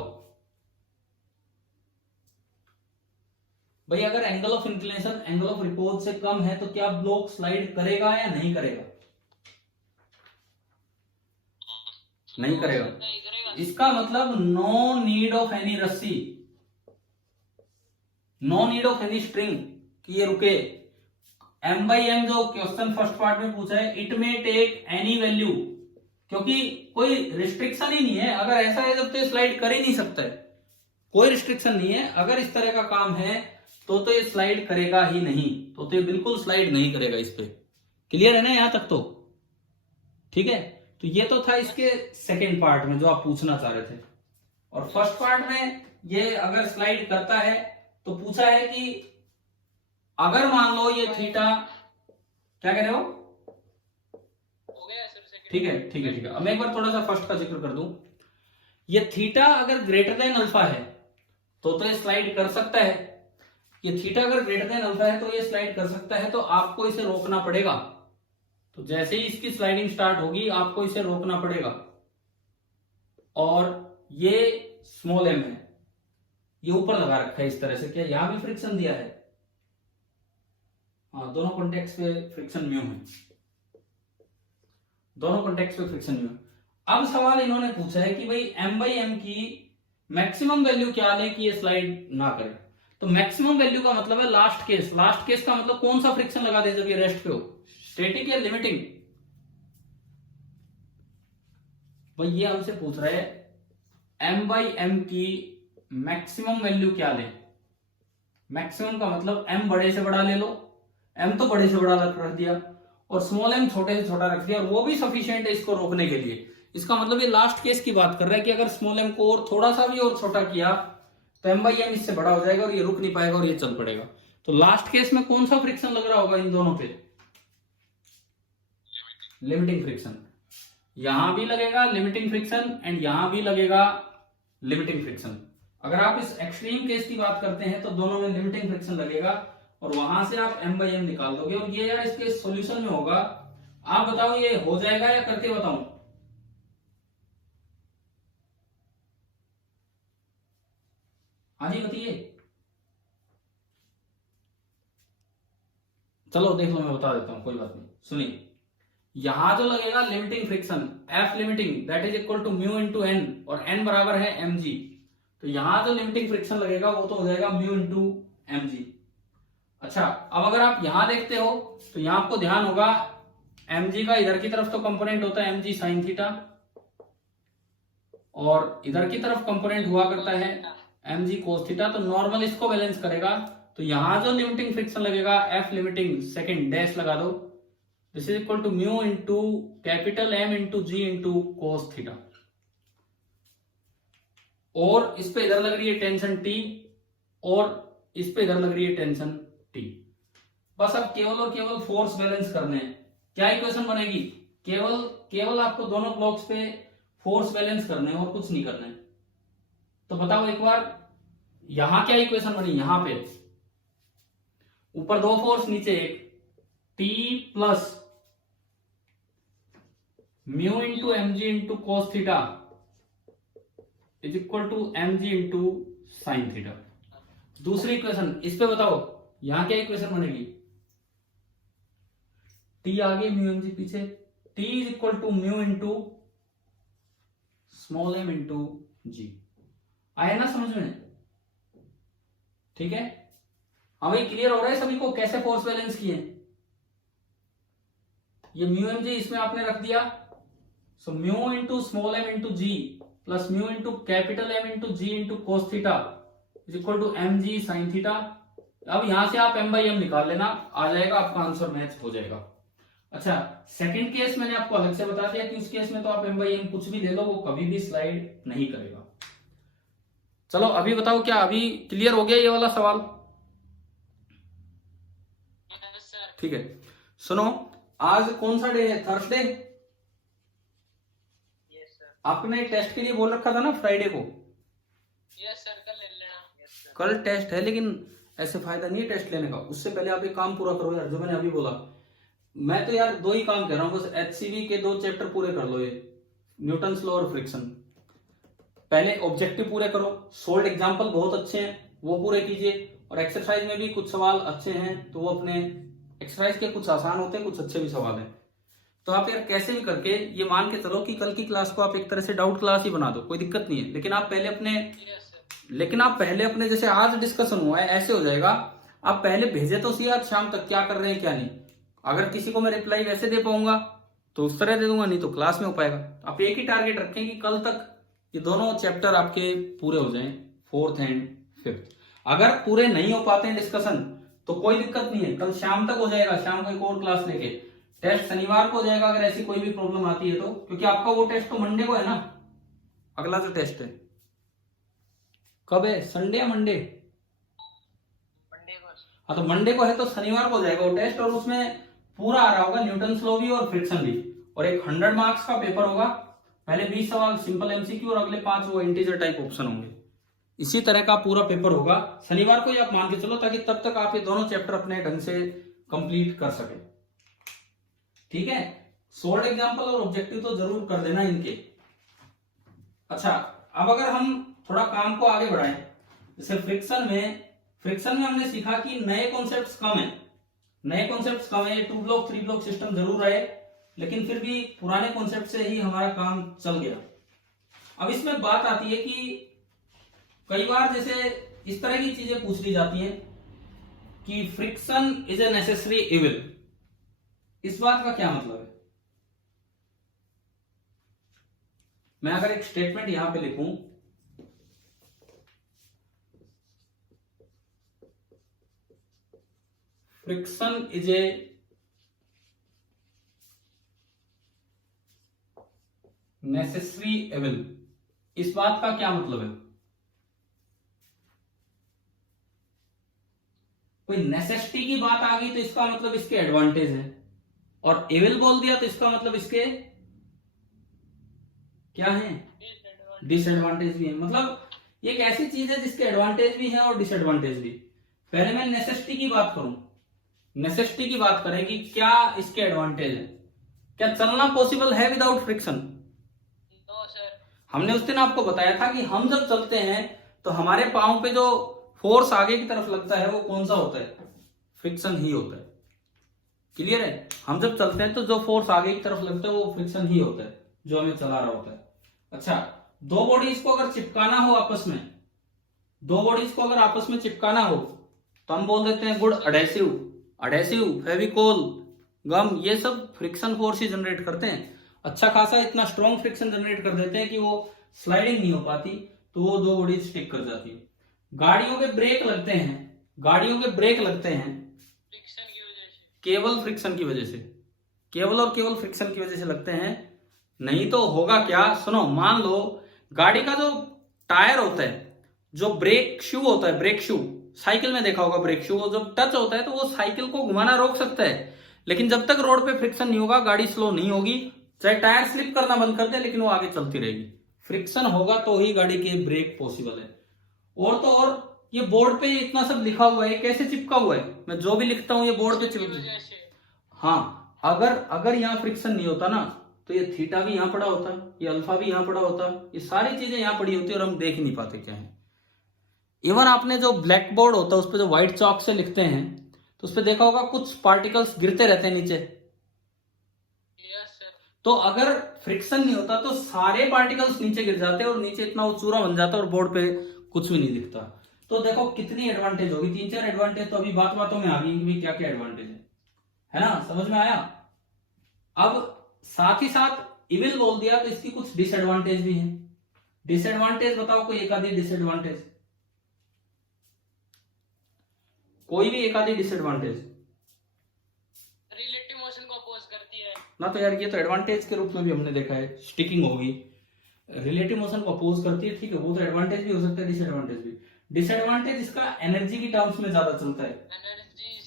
भाई। अगर angle of inclination angle of repose से कम है तो क्या ब्लॉक स्लाइड करेगा या नहीं करेगा? नहीं करेगा। नहीं करेगा। इसका मतलब नो नीड ऑफ एनी रस्सी, no need of any string कि ये रुके। m बाई एम जो क्वेश्चन फर्स्ट पार्ट में पूछा है, it may take any value, क्योंकि कोई रिस्ट्रिक्शन ही नहीं है। अगर ऐसा है जब तो ये स्लाइड कर ही नहीं सकता है, कोई रिस्ट्रिक्शन नहीं है। अगर इस तरह का काम है तो ये स्लाइड करेगा ही नहीं, तो ये बिल्कुल स्लाइड नहीं करेगा इस पे। क्लियर है ना यहां तक? तो ठीक है, तो ये तो था इसके सेकेंड पार्ट में जो आप पूछना चाह रहे थे। और फर्स्ट पार्ट में ये अगर स्लाइड करता है तो पूछा है कि अगर मान लो ये थीटा, क्या कह रहे हो? हो गया सर सेकंड। ठीक है ठीक है ठीक है, अब मैं एक बार थोड़ा सा फर्स्ट का जिक्र कर दूं। ये थीटा अगर ग्रेटर देन अल्फा है तो ये स्लाइड कर सकता है। ये थीटा अगर ग्रेटर देन अल्फा है तो ये स्लाइड कर सकता है, तो आपको इसे रोकना पड़ेगा। तो जैसे ही इसकी स्लाइडिंग स्टार्ट होगी आपको इसे रोकना पड़ेगा। और ये स्मॉल m है, ये ऊपर लगा रखा है इस तरह से, क्या यहां भी फ्रिक्शन दिया है? हाँ, दोनों कॉन्टेक्स्ट पे फ्रिक्शन म्यू है, दोनों कॉन्टेक्स्ट पे फ्रिक्शन म्यू। अब सवाल इन्होंने पूछा है कि भाई m बाई एम की मैक्सिमम वैल्यू क्या ले कि ये स्लाइड ना करे। तो मैक्सिमम वैल्यू का मतलब है लास्ट केस। लास्ट केस का मतलब कौन सा फ्रिक्शन लगा दे जब ये रेस्ट पे हो, स्टैटिक या लिमिटिंग? भाई ये हमसे पूछ रहा है m बाई एम की मैक्सिमम वैल्यू क्या ले। मैक्सिमम का मतलब m बड़े से बड़ा ले लो, m तो बड़े से बड़ा रख दिया और स्मॉल m छोटे से छोटा रख दिया, और वो भी सफिशिएंट है इसको रोकने के लिए। इसका मतलब ये लास्ट केस की बात कर रहा है कि अगर स्मॉल m को और थोड़ा सा भी और छोटा किया तो m बाई एम इससे बड़ा हो जाएगा और ये रुक नहीं पाएगा और ये चल पड़ेगा। तो लास्ट केस में कौन सा फ्रिक्शन लग रहा होगा इन दोनों पे? Limiting friction. यहां भी लगेगा लिमिटिंग फ्रिक्शन एंड यहां भी लगेगा लिमिटिंग फ्रिक्शन। अगर आप इस एक्सट्रीम केस की बात करते हैं तो दोनों में लिमिटिंग फ्रिक्शन लगेगा और वहां से आप m/m निकाल दोगे। और ये यार इसके सॉल्यूशन में होगा। आप बताओ ये हो जाएगा या करके बताऊं? हाँ जी बताइए। चलो देख लो, मैं बता देता हूं, कोई बात नहीं। सुनिए, यहां जो लगेगा limiting friction F limiting that is equal to mu into N, और एन बराबर है mg। तो यहां जो लिमिटिंग फ्रिक्शन लगेगा वो तो हो जाएगा म्यू इंटू mg। अच्छा, अब अगर आप यहां देखते हो तो यहां आपको ध्यान होगा mg का इधर की तरफ तो कंपोनेंट होता है mg साइन थीटा, और इधर की तरफ कंपोनेंट हुआ करता है mg कोस थीटा। तो नॉर्मल इसको बैलेंस करेगा। तो यहां जो लिमिटिंग फ्रिक्शन लगेगा F लिमिटिंग सेकंड डैश लगा दो, this is equal to mu into capital M into g into cos theta. और इस पे इधर लग रही है टेंशन T, और इस पे इधर लग रही है टेंशन T। बस अब केवल और केवल फोर्स बैलेंस करने हैं। क्या इक्वेशन बनेगी? केवल आपको दोनों ब्लॉक्स पे फोर्स बैलेंस करने हैं और कुछ नहीं करना है। तो बताओ एक बार, यहां क्या इक्वेशन बनी? यहां पे ऊपर दो फोर्स, नीचे एक, T plus mu into mg into cos theta is equal to mg into sine theta. दूसरी इक्वेशन इस पे बताओ, यहां क्या इक्वेशन बनेगी? T आगे म्यू mg पीछे, T is equal to mu into small m into g. आया ना समझ में? ठीक है, अब ये क्लियर हो रहा है सभी को कैसे फोर्स बैलेंस किए? ये म्यू mg इसमें आपने रख दिया, so mu into small m into g plus mu into capital M into g into cos theta is equal to mg sine theta. अब यहां से आप m/m निकाल लेना, आ जाएगा आपका आंसर, मैच हो जाएगा। अच्छा, सेकंड केस मैंने आपको अलग से बता दिया कि उस केस में तो आप m/m कुछ भी ले लो, वो कभी भी स्लाइड नहीं करेगा। चलो अभी बताओ, क्या अभी क्लियर हो गया ये वाला सवाल? ठीक है, सुनो, आज कौन सा डे है? थर्सडे। Yes sir. आपने टेस्ट के लिए बोल रखा था ना फ्राइडे को? यस सर, कल ले लेना। Yes sir. कल टेस्ट है, लेकिन ऐसे फायदा नहीं है टेस्ट लेने का। उससे पहले आप एक काम पूरा करो यार, जो मैंने अभी बोला। मैं तो यार दो ही काम कह रहा हूँ बस, HCV के 2 चैप्टर पूरे कर लो, ये न्यूटन्स लॉ और फ्रिक्शन। पहले ऑब्जेक्टिव पूरे करो, सोल्ड एग्जाम्पल बहुत अच्छे हैं वो पूरे कीजिए, और एक्सरसाइज में भी कुछ सवाल अच्छे हैं तो वो अपने एक्सरसाइज के कुछ आसान होते हैं, कुछ अच्छे भी सवाल हैं। तो आप यार कैसे भी करके ये मान के चलो कि कल की क्लास को आप एक तरह से डाउट क्लास ही बना दो, कोई दिक्कत नहीं है। लेकिन आप पहले अपने जैसे आज डिस्कशन हुआ है ऐसे हो जाएगा, आप पहले भेजे तो सही आज शाम तक क्या कर रहे हैं क्या नहीं। अगर किसी को मैं रिप्लाई वैसे दे पाऊंगा तो उस तरह दे दूंगा, नहीं तो क्लास में हो पाएगा। आप एक ही टारगेट रखें कि कल तक ये दोनों चैप्टर आपके पूरे हो जाएं, 4th एंड 5th। अगर पूरे नहीं हो पाते हैं डिस्कशन तो कोई दिक्कत नहीं है, कल शाम तक हो जाएगा, शाम को एक और क्लास लेके। टेस्ट शनिवार को हो जाएगा अगर ऐसी कोई भी प्रॉब्लम आती है तो, क्योंकि आपका वो टेस्ट तो मंडे को है ना, अगला जो टेस्ट है। कब है? संडे या मंडे? मंडे को। हाँ, तो मंडे को है तो शनिवार को हो जाएगा वो टेस्ट, और उसमें पूरा आ रहा होगा न्यूटन्स लॉ भी और फ्रिक्शन भी, और एक 100 मार्क्स का पेपर होगा। पहले 20 सवाल सिंपल MCQ और अगले 5 वो इंटीजर टाइप ऑप्शन होंगे। इसी तरह का पूरा पेपर होगा शनिवार को ही, आप मान के चलो, ताकि तब तक आप ये दोनों चैप्टर अपने ढंग से कंप्लीट कर सके। ठीक है, सोल्ड एग्जांपल और ऑब्जेक्टिव तो जरूर कर देना इनके। अच्छा, अब अगर हम थोड़ा काम को आगे बढ़ाएं, जैसे फ्रिक्शन में हमने सीखा कि नए कॉन्सेप्ट्स कम है, 2 ब्लॉक 3 ब्लॉक सिस्टम जरूर रहे, लेकिन फिर भी पुराने कॉन्सेप्ट से ही हमारा काम चल गया। अब इसमें बात आती है कि कई बार जैसे इस तरह की चीजें पूछ ली जाती हैं कि friction is a necessary evil. इस बात का क्या मतलब है? मैं अगर एक स्टेटमेंट यहां पे लिखूं, friction is a necessary evil, इस बात का क्या मतलब है? कोई नेसेसिटी की बात आ गई तो इसका मतलब इसके एडवांटेज है, और एविल बोल दिया तो इसका मतलब इसके क्या है? डिसएडवांटेज भी है। मतलब ये एक ऐसी चीज है जिसके एडवांटेज भी हैं और डिसएडवांटेज भी। पहले मैं नेसेसिटी की बात करूं, नेसेसिटी की बात करें कि क्या इसके एडवांटेज है। क्या चलना पॉसिबल है विदाउट फ्रिक्शन? No sir. हमने उस दिन आपको बताया था कि हम जब चलते हैं तो हमारे पांव पे जो फोर्स आगे की तरफ लगता है वो कौन सा होता है? फ्रिक्शन ही होता है। क्लियर है? हम जब चलते हैं तो जो फोर्स आगे की तरफ लगता है वो फ्रिक्शन ही होता है जो हमें चला रहा होता है। अच्छा, दो बॉडीज को अगर चिपकाना हो आपस में, दो बॉडीज को अगर आपस में चिपकाना हो तो हम बोल देते हैं गुड अडेसिव, अडेसिव, फेविकोल, गम, ये सब फ्रिक्शन फोर्स ही जनरेट करते हैं। अच्छा खासा इतना स्ट्रॉन्ग फ्रिक्शन जनरेट कर देते हैं कि वो स्लाइडिंग नहीं हो पाती, तो वो दो बॉडीज स्टिक कर जाती है। गाड़ियों के ब्रेक लगते हैं, गाड़ियों के ब्रेक लगते हैं फ्रिक्शन की वजह से। केवल फ्रिक्शन की वजह से, केवल और केवल फ्रिक्शन की वजह से लगते हैं। नहीं तो होगा क्या, सुनो, मान लो गाड़ी का जो टायर होता है, जो ब्रेक शू होता है, ब्रेक शू, साइकिल में देखा होगा ब्रेक शू, वो जब टच होता है तो वो साइकिल को घुमाना रोक सकता है, लेकिन जब तक रोड पे फ्रिक्शन नहीं होगा गाड़ी स्लो नहीं होगी। चाहे टायर स्लिप करना बंद कर दे लेकिन वो आगे चलती रहेगी। फ्रिक्शन होगा तो ही गाड़ी के ब्रेक पॉसिबल है। और तो और ये बोर्ड पे इतना सब लिखा हुआ है, कैसे चिपका हुआ है? मैं जो भी लिखता हूं ये बोर्ड पे चिपका। हाँ, अगर यहाँ फ्रिक्शन नहीं होता ना तो ये थीटा भी यहाँ पड़ा होता, ये अल्फा भी यहाँ पड़ा होता, ये सारी चीजें यहाँ पड़ी होती और हम देख ही नहीं पाते क्या है। इवन आपने जो ब्लैक बोर्ड होता है उस पर जो व्हाइट चॉक से लिखते हैं तो उस पर देखा होगा कुछ पार्टिकल्स गिरते रहते हैं नीचे। तो अगर फ्रिक्शन नहीं होता तो सारे पार्टिकल्स नीचे गिर जाते और नीचे इतना वो चूरा बन जाता और बोर्ड पे कुछ भी नहीं दिखता। तो देखो कितनी एडवांटेज होगी, 3-4 एडवांटेज तो अभी बात बातों में आ गई कि क्या क्या एडवांटेज है ना, समझ में आया। अब साथ ही साथ इविल बोल दिया तो इसकी कुछ डिसएडवांटेज भी हैं। डिसएडवांटेज बताओ कोई एक आधी डिसएडवांटेज, कोई भी एक आधी डिसएडवांटेज। रिलेटिव मोशन को अपोज करती है ना, तो यार ये तो एडवांटेज के रूप में भी हमने देखा है, स्टिकिंग होगी, रिलेटिव मोशन को अपोज करती है, ठीक है, वो तो एडवांटेज भी हो सकता है, डिसएडवांटेज भी। डिसएडवांटेज इसका एनर्जी की टर्म्स में ज्यादा चलता है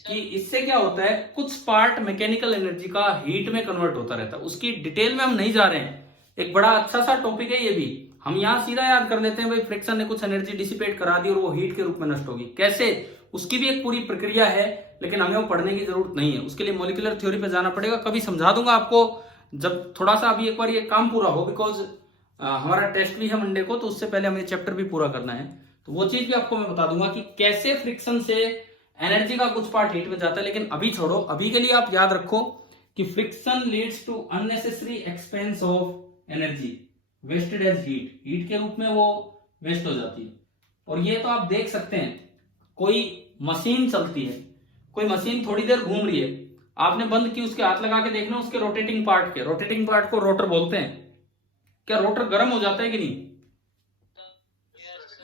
कि इससे क्या होता है, कुछ पार्ट मैकेनिकल एनर्जी का हीट में कन्वर्ट होता रहता है। उसकी डिटेल में हम नहीं जा रहे हैं, एक बड़ा अच्छा सा टॉपिक है ये भी, हम यहाँ सीधा याद कर लेते हैं भाई फ्रिक्शन ने कुछ एनर्जी डिसिपेट करा दी और वो हीट के रूप में नष्ट होगी। कैसे, उसकी भी एक पूरी प्रक्रिया है, लेकिन हमें वो पढ़ने की जरूरत नहीं है, उसके लिए मॉलिक्यूलर थ्योरी पे जाना पड़ेगा। कभी समझा दूंगा आपको जब थोड़ा सा अभी एक बार ये काम पूरा हो, बिकॉज हमारा टेस्ट भी है मंडे को, तो उससे पहले हमें चैप्टर भी पूरा करना है, तो वो चीज भी आपको मैं बता दूंगा कि कैसे फ्रिक्शन से एनर्जी का कुछ पार्ट हीट में जाता है। लेकिन अभी छोड़ो, अभी के लिए आप याद रखो कि friction leads to unnecessary expense of energy wasted as heat, heat के रूप में वो वेस्ट हो जाती है। और ये तो आप देख सकते हैं, कोई मशीन चलती है, कोई मशीन थोड़ी देर घूम रही है, आपने बंद की, उसके हाथ लगा के देखना उसके रोटेटिंग पार्ट के, रोटेटिंग पार्ट को रोटर बोलते हैं। क्या रोटर गर्म हो जाता है कि नहीं,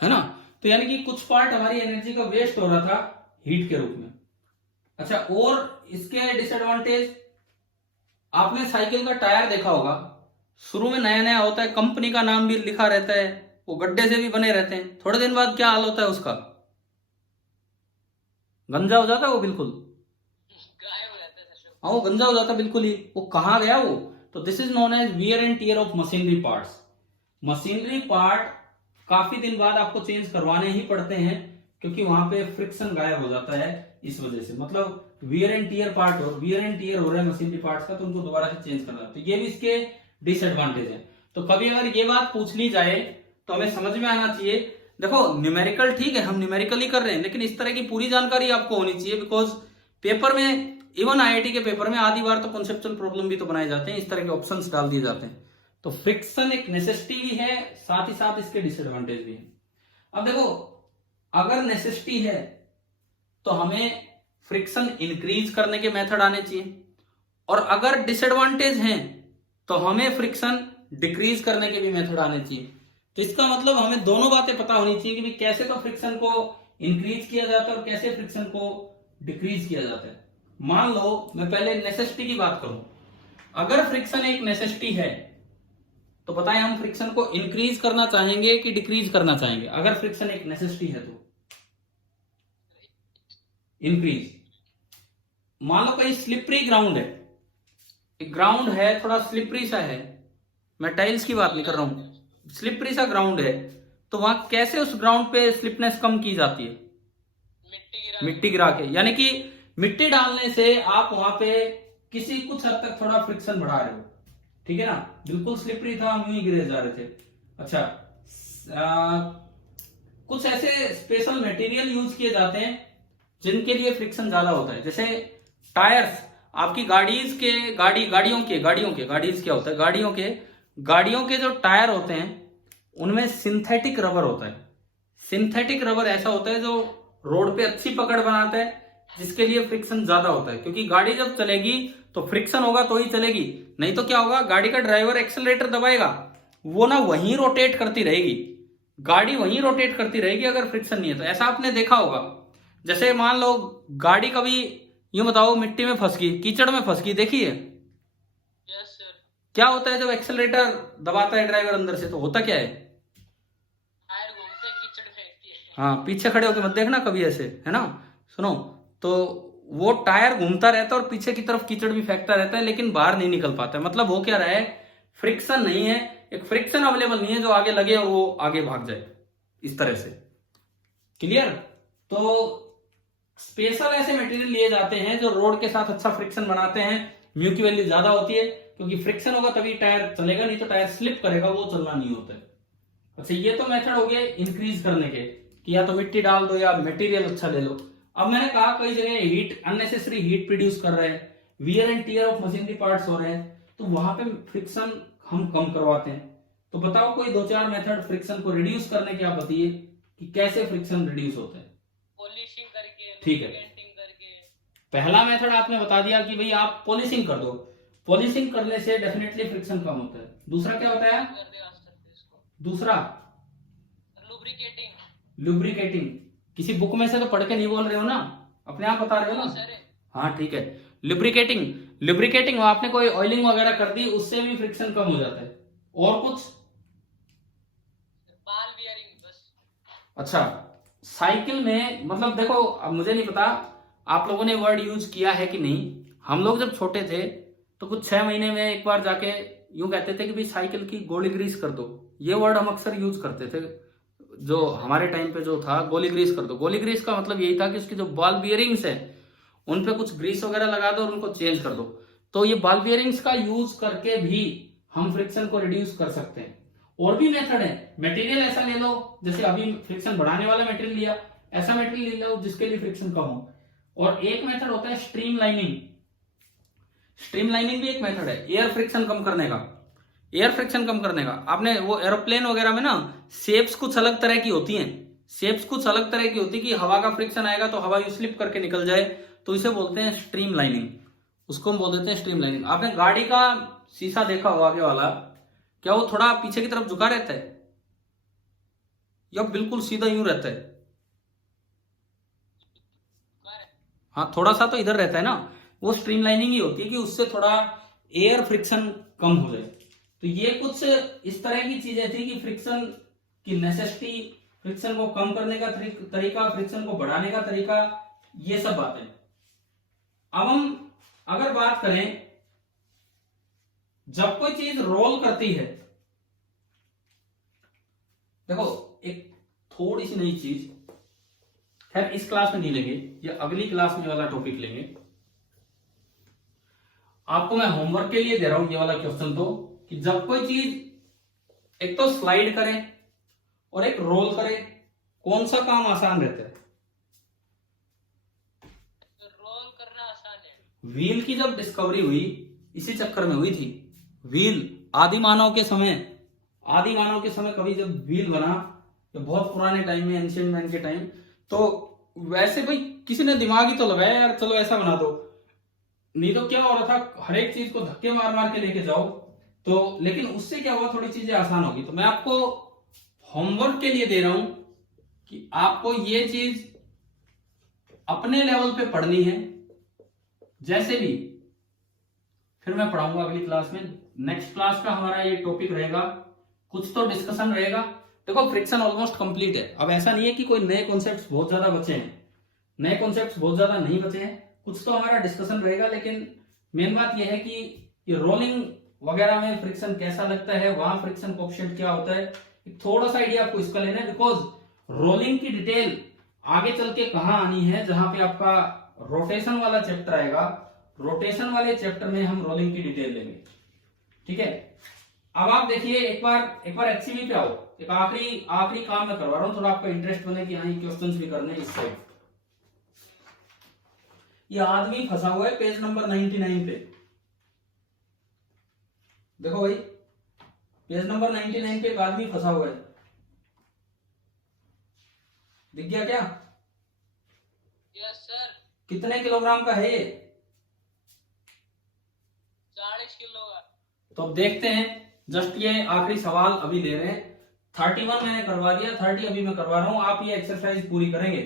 है ना? तो यानी कि कुछ पार्ट हमारी एनर्जी का वेस्ट हो रहा था हीट के रूप में। अच्छा, और इसके डिसएडवांटेज, आपने साइकिल का टायर देखा होगा, शुरू में नया नया होता है, कंपनी का नाम भी लिखा रहता है, वो गड्ढे से भी बने रहते हैं, थोड़े दिन बाद क्या हाल होता है उसका, गंजा हो जाता है वो, बिल्कुल गायब हो जाता है। हाँ, वो गंजा हो जाता है बिल्कुल ही, वो कहाँ गया वो। तो this is known as wear and tear of machinery parts. Machinery part काफी दिन बाद आपको चेंज करवाने ही पड़ते हैं क्योंकि वहां पे फ्रिक्शन गायब हो जाता है इस वजह से। मतलब वियर एंड टियर पार्ट हो, वियर एंड टियर हो रहा है मशीनरी पार्ट्स का, तो उनको दोबारा से चेंज करना है। तो ये भी इसके डिसएडवांटेज है। तो कभी अगर ये बात पूछ ली जाए तो हमें समझ में आना चाहिए, देखो न्यूमेरिकल ठीक है, हम न्यूमेरिकल ही कर रहे हैं, लेकिन इस तरह की पूरी जानकारी आपको होनी चाहिए, बिकॉज पेपर में, इवन आईआईटी के पेपर में आधी बार तो कॉन्सेप्चुअल प्रॉब्लम भी तो बनाए जाते हैं, इस तरह के ऑप्शंस डाल दिए जाते हैं। तो फ्रिक्शन एक नेसेसिटी भी है, साथ ही साथ इसके डिसएडवांटेज भी है। अब देखो, अगर नेसेसिटी है तो हमें फ्रिक्शन इंक्रीज करने के मेथड आने चाहिए, और अगर डिसएडवांटेज हैं तो हमें फ्रिक्शन डिक्रीज करने के भी मेथड आने चाहिए। तो इसका मतलब हमें दोनों बातें पता होनी चाहिए कि कैसे तो फ्रिक्शन को इंक्रीज किया जाता है और कैसे फ्रिक्शन को डिक्रीज किया जाता है। मान लो मैं पहले नेसेसिटी की बात करूं, अगर फ्रिक्शन एक नेसेसिटी है तो बताएं हम फ्रिक्शन को इंक्रीज करना चाहेंगे कि डिक्रीज करना चाहेंगे। अगर फ्रिक्शन एक नेसेसिटी है तो इंक्रीज। मान लो कहीं स्लिपरी ग्राउंड है, ग्राउंड है थोड़ा स्लिपरी सा है, मैं टाइल्स की बात नहीं कर रहा हूं, स्लिपरी सा ग्राउंड है, तो वहां कैसे उस ग्राउंड पे स्लिपनेस कम की जाती है? मिट्टी गिरा के, यानी कि मिट्टी डालने से आप वहां पे कुछ हद तक थोड़ा फ्रिक्शन बढ़ा रहे हो, ठीक है ना। बिल्कुल स्लिपरी था, हम यूं ही गिरे जा रहे थे। अच्छा, कुछ ऐसे स्पेशल मटेरियल यूज किए जाते हैं जिनके लिए फ्रिक्शन ज्यादा होता है, जैसे टायर्स। आपकी गाड़ीज के जो टायर होते हैं उनमें सिंथेटिक रबर होता है। सिंथेटिक रबर ऐसा होता है जो रोड पे अच्छी पकड़ बनाता है, जिसके लिए फ्रिक्शन ज्यादा होता है, क्योंकि गाड़ी जब चलेगी तो फ्रिक्शन होगा तो ही चलेगी, नहीं तो क्या होगा, गाड़ी का ड्राइवर एक्सेलरेटर दबाएगा, वो ना वहीं रोटेट करती रहेगी, गाड़ी वहीं रोटेट करती रहेगी अगर फ्रिक्शन नहीं है तो। ऐसा आपने देखा होगा, जैसे मान लो गाड़ी कभी यूं बताओ मिट्टी में फंस गई, कीचड़ में फंस गई, देखी है? Yes sir. क्या होता है जब एक्सेलरेटर दबाता है ड्राइवर अंदर से, तो होता क्या है? टायर घूमते कीचड़ फेंकती है। हाँ, पीछे खड़े होकर मत देखना कभी ऐसे, है ना। सुनो, तो वो टायर घूमता रहता है और पीछे की तरफ कीचड़ भी फेंकता रहता है, लेकिन बाहर नहीं निकल पाता है। मतलब हो क्या रहा है, फ्रिक्शन नहीं है, एक फ्रिक्शन अवेलेबल नहीं है जो आगे लगे और वो आगे भाग जाए, इस तरह से। क्लियर? तो स्पेशल ऐसे मटेरियल लिए जाते हैं जो रोड के साथ अच्छा फ्रिक्शन बनाते हैं, म्यू की वैल्यू ज्यादा होती है, क्योंकि फ्रिक्शन होगा तभी टायर चलेगा, नहीं तो टायर स्लिप करेगा, वो चलना नहीं होता है। अच्छा, ये तो मेथड हो गए इंक्रीज करने के, कि या तो मिट्टी डाल दो या मटेरियल अच्छा ले लो। अब मैंने कहा कई जगह हीट, अननेसेसरी हीट प्रोड्यूस कर रहे हैं, wear and tear of machinery parts हो रहे हैं, तो वहां पे फ्रिक्शन हम कम करवाते हैं। तो बताओ कोई 2-4 मेथड फ्रिक्शन को रिड्यूस करने के, आप बताइए कि कैसे फ्रिक्शन रिड्यूस होता है। पॉलिशिंग करके, ठीक है, पेंटिंग करके। पहला मेथड आपने बता दिया कि भाई आप पॉलिशिंग कर दो, पॉलिशिंग करने से डेफिनेटली फ्रिक्शन कम होता है। दूसरा क्या होता है? दूसरा लुब्रिकेटिंग। किसी बुक में से तो पढ़ के नहीं बोल रहे हो ना, अपने आप बता रहे हो ना? हाँ ठीक है, लुब्रिकेटिंग आपने कोई ऑयलिंग वगैरह कर दी, उससे भी फ्रिक्शन कम हो जाता है। और कुछ? बॉल बियरिंग बस। अच्छा, साइकिल में, मतलब देखो, अब मुझे नहीं पता आप लोगों ने वर्ड यूज किया है कि नहीं। हम लोग जब छोटे थे तो कुछ 6 महीने में एक बार जाके यूं कहते थे कि भाई साइकिल की गोली ग्रीस कर दो, ये वर्ड हम अक्सर यूज करते थे। जो हमारे टाइम पे जो था, गोली ग्रीस कर दो। गोली ग्रीस का मतलब यही था कि उसकी जो बॉल बियरिंग्स है उन पे कुछ ग्रीस वगैरह लगा दो और उनको चेंज कर दो। तो ये बॉल बियरिंग्स का यूज करके भी हम फ्रिक्शन को रिड्यूस कर सकते हैं। और भी मेथड है, मटेरियल ऐसा ले लो, जैसे अभी फ्रिक्शन बढ़ाने वाला मटेरियल लिया, ऐसा मटेरियल ले लो जिसके लिए फ्रिक्शन कम हो। और एक मेथड होता है स्ट्रीमलाइनिंग। स्ट्रीमलाइनिंग भी एक मेथड है एयर फ्रिक्शन कम करने का। एयर फ्रिक्शन कम करने का, आपने वो एरोप्लेन वगैरह में ना शेप्स कुछ अलग तरह की होती हैं, शेप्स कुछ अलग तरह की होती है कि हवा का फ्रिक्शन आएगा तो हवा यू स्लिप करके निकल जाए, तो इसे बोलते हैं स्ट्रीमलाइनिंग। उसको हम बोल देते हैं स्ट्रीमलाइनिंग। आपने गाड़ी का शीशा देखा होगा आगे वाला, क्या वो थोड़ा पीछे की तरफ झुका रहता है या बिल्कुल सीधा यूं रहता है? हाँ, थोड़ा सा तो इधर रहता है ना, वो स्ट्रीमलाइनिंग ही होती है कि उससे थोड़ा एयर फ्रिक्शन कम हो जाए। तो ये कुछ इस तरह की चीजें थी कि फ्रिक्शन की नेसेसिटी, फ्रिक्शन को कम करने का तरीका, फ्रिक्शन को बढ़ाने का तरीका, ये सब बातें। अब हम अगर बात करें, जब कोई चीज रोल करती है, देखो एक थोड़ी सी नई चीज, खैर इस क्लास में नहीं लेंगे, ये अगली क्लास में वाला टॉपिक लेंगे। आपको मैं होमवर्क के लिए दे रहा हूं ये वाला क्वेश्चन, तो कि जब कोई चीज एक तो स्लाइड करे और एक रोल करे, कौन सा काम आसान रहता है? रोल करना आसान है। व्हील की जब डिस्कवरी हुई इसी चक्कर में हुई थी। व्हील आदि मानव के समय कभी जब व्हील बना, तो बहुत पुराने टाइम में, एंशिएंट मैन के टाइम, तो वैसे भाई किसी ने दिमाग ही तो लगाया यार, चलो ऐसा बना दो। नहीं तो क्या हो रहा था, हर एक चीज को धक्के मार मार के लेके जाओ, तो लेकिन उससे क्या हुआ, थोड़ी चीजें आसान होगी। तो मैं आपको होमवर्क के लिए दे रहा हूं कि आपको ये चीज अपने लेवल पे पढ़नी है, जैसे भी फिर मैं पढ़ाऊंगा अगली क्लास में। नेक्स्ट क्लास का हमारा ये टॉपिक रहेगा, कुछ तो डिस्कशन रहेगा। देखो फ्रिक्शन ऑलमोस्ट कंप्लीट है, अब ऐसा नहीं है कि कोई नए कॉन्सेप्ट्स बहुत ज्यादा बचे हैं, नए कॉन्सेप्ट्स बहुत ज्यादा नहीं बचे हैं, कुछ तो हमारा डिस्कशन रहेगा। लेकिन मेन बात यह है कि ये रोलिंग वगैरह में फ्रिक्शन कैसा लगता है, वहां फ्रिक्शन कोएफिशिएंट क्या होता है, थोड़ा सा आइडिया आपको इसका लेना है, बिकॉज रोलिंग की डिटेल आगे चल के कहां आनी है, जहां पे आपका रोटेशन वाला चैप्टर आएगा, रोटेशन वाले चैप्टर में हम रोलिंग की डिटेल लेंगे। ठीक है, अब आप देखिए एक बार एचसीवी पे आओ, एक आखिरी काम मैं करवा रहा हूं, थोड़ा आपका इंटरेस्ट बने कि हाँ ये क्वेश्चंस भी करने इस साइड। ये आदमी फंसा हुआ है पेज नंबर 99 पे, देखो भाई पेज नंबर 99 पे एक आदमी फंसा हुआ है, दिख गया क्या? Yes sir. कितने किलोग्राम का है ये? 40 किलो का। तो अब देखते हैं, जस्ट ये आखिरी सवाल अभी ले रहे हैं। 31 मैंने करवा दिया, 30 अभी मैं करवा रहा हूं। आप ये एक्सरसाइज पूरी करेंगे।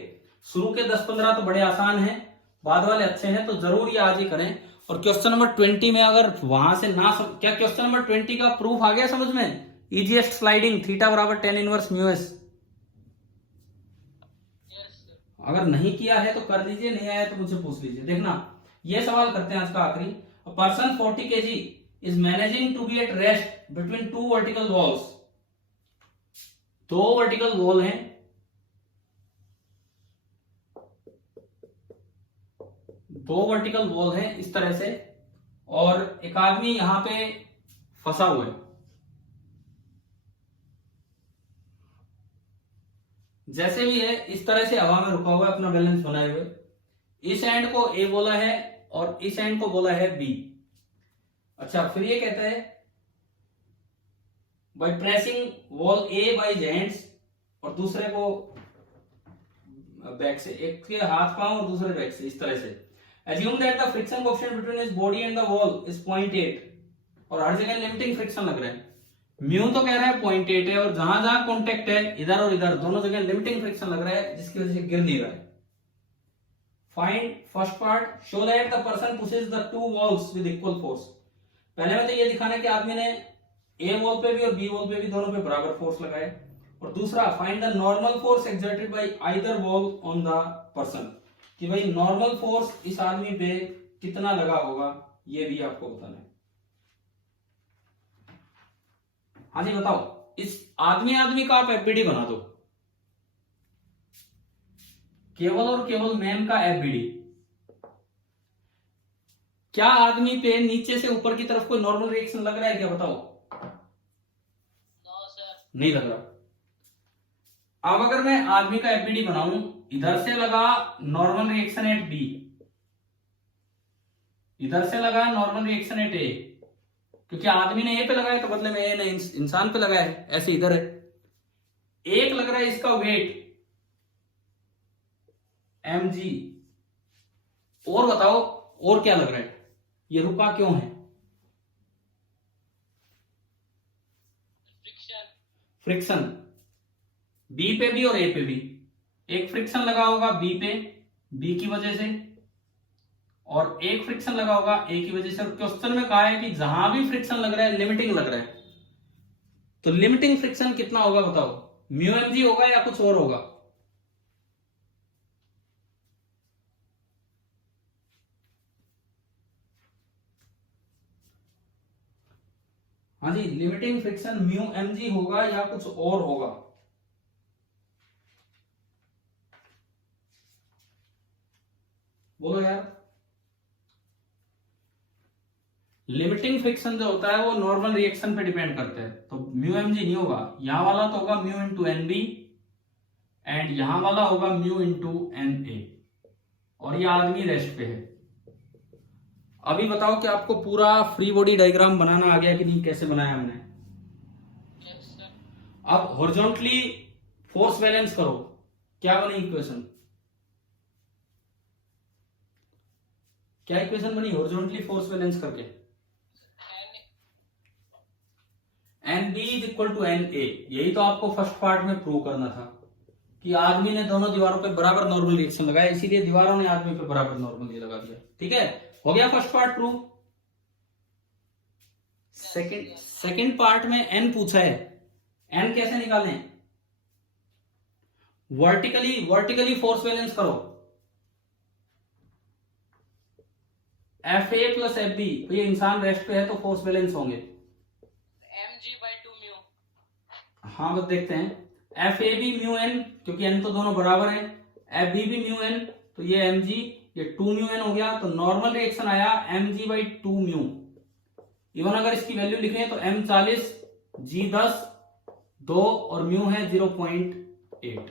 शुरू के 10-15 तो बड़े आसान हैं, बाद वाले अच्छे हैं, तो जरूर ये आज ही करें। और क्वेश्चन नंबर 20 में अगर वहां से ना क्या क्वेश्चन नंबर 20 का प्रूफ आ गया समझ में? इजीएस्ट स्लाइडिंग थीटा बराबर tan इनवर्स म्यू एस। अगर नहीं किया है तो कर लीजिए, नहीं आया तो मुझे पूछ लीजिए। देखना ये सवाल करते हैं आज का आखिरी। Person 40 kg is managing to be at rest between two vertical walls. दो वर्टिकल वॉल हैं, दो वर्टिकल वॉल हैं इस तरह से, और एक आदमी यहां पे फंसा हुआ है। जैसे भी है इस तरह से हवा में रुका हुआ है अपना बैलेंस बनाए हुए। इस एंड को ए बोला है और इस एंड को बोला है बी। अच्छा, फिर ये कहता है by pressing wall A by hands, और दूसरे को बैक से, एक के हाथ पांव और दूसरे बैक से, इस तरह से। Assume that the friction coefficient between his body and the wall is 0.8, और हर जगह लिमिटिंग फ्रिक्शन लग रहा है। म्यू तो कह रहा है 0.8 है, और जहां जहां कॉन्टेक्ट है इधर और इधर दोनों जगह लिमिटिंग फ्रिक्शन लग रहा है, जिसकी वजह से गिर नहीं रहा है। Find first part, show that the person pushes the two walls with equal force. पहले में तो ये दिखाना है कि आदमी ने ए वॉल पे भी और बी वॉल पे भी दोनों पे बराबर फोर्स लगाया। और दूसरा, find the normal force exerted by either wall on the person, कि भाई नॉर्मल फोर्स इस आदमी पे कितना लगा होगा, ये भी आपको बताना है। हाँ जी बताओ, इस आदमी का आप एफबीडी बना दो, केवल और केवल मैन का एफबीडी। क्या आदमी पे नीचे से ऊपर की तरफ कोई नॉर्मल रिएक्शन लग रहा है क्या? बताओ। No sir. नहीं लग रहा। अब अगर मैं आदमी का एफबीडी बनाऊं, इधर से लगा नॉर्मल रिएक्शन एट बी, इधर से लगा नॉर्मल रिएक्शन एट ए, क्योंकि आदमी ने ए पे लगाया तो बदले में ए ने इंसान पे लगाया है, ऐसे इधर है। एक लग रहा है इसका वेट mg, और बताओ और क्या लग रहा है, ये रुका क्यों है? फ्रिक्शन बी पे भी और ए पे भी। एक फ्रिक्शन लगा होगा बी पे, बी की वजह से, और एक फ्रिक्शन लगा होगा ए की वजह से। और क्वेश्चन में कहा है कि जहां भी फ्रिक्शन लग रहा है लिमिटिंग लग रहा है, तो लिमिटिंग फ्रिक्शन कितना होगा बताओ? म्यू mg होगा या कुछ और होगा? हाँ जी, लिमिटिंग फ्रिक्शन म्यू mg होगा या कुछ और होगा? बोलो यार। लिमिटिंग फ्रिक्शन जो होता है वो नॉर्मल रिएक्शन पे डिपेंड करता है, तो म्यू mg नहीं होगा। यहां वाला तो होगा म्यू इंटू nb, एंड यहां वाला होगा म्यू इंटू na, और ये आदमी रेस्ट पे है। अभी बताओ कि आपको पूरा फ्री बॉडी डायग्राम बनाना आ गया कि नहीं? कैसे बनाया हमने? Yes sir. अब हॉरिजॉन्टली फोर्स बैलेंस करो, क्या बनी इक्वेशन? क्या इक्वेशन बनी हॉरिजॉन्टली फोर्स बैलेंस करके? N B is equal to N A. यही तो आपको फर्स्ट पार्ट में प्रूव करना था कि आदमी ने दोनों दीवारों पे बराबर नॉर्मल रिएक्शन लगाया, इसीलिए दीवारों ने आदमी पे बराबर नॉर्मल लगा दिया। ठीक है, हो गया first part prove. Second part में एन पूछा है, एन कैसे निकालें? वर्टिकली फोर्स बैलेंस करो। F A plus F B, ये इंसान रेस्ट पे है तो फोर्स बैलेंस होंगे। mg by 2 mu. हाँ बस देखते हैं। F A B mu N, क्योंकि एन तो दोनों बराबर हैं, एफ बी भी म्यू एन, तो ये एम जी, ये 2 म्यू एन हो गया, तो नॉर्मल रिएक्शन आया M g by 2 mu. Even अगर इसकी वैल्यू लिख रहे हैं तो एम 40, जी 10, 2 और म्यू है 0.8।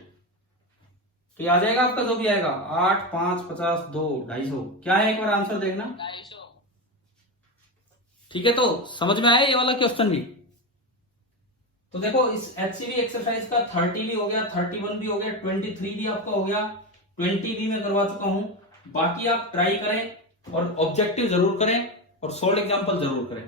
तो ये आ जाएगा आपका जो भी आएगा 8, 5, 50, 2, 250। क्या है एक बार आंसर देखना। 250। ठीक है, तो समझ में आया ये वाला क्वेश्चन भी। तो देखो इस HCV एक्सरसाइज का 30 भी हो गया, 31 भी हो गया, 23 भी आपका हो गया, 20 भी मैं करवा चुका हूं। बाकी आप ट्राई करें और ऑब्जेक्टिव जरूर करें और सॉल्व एग्जांपल जरूर करें।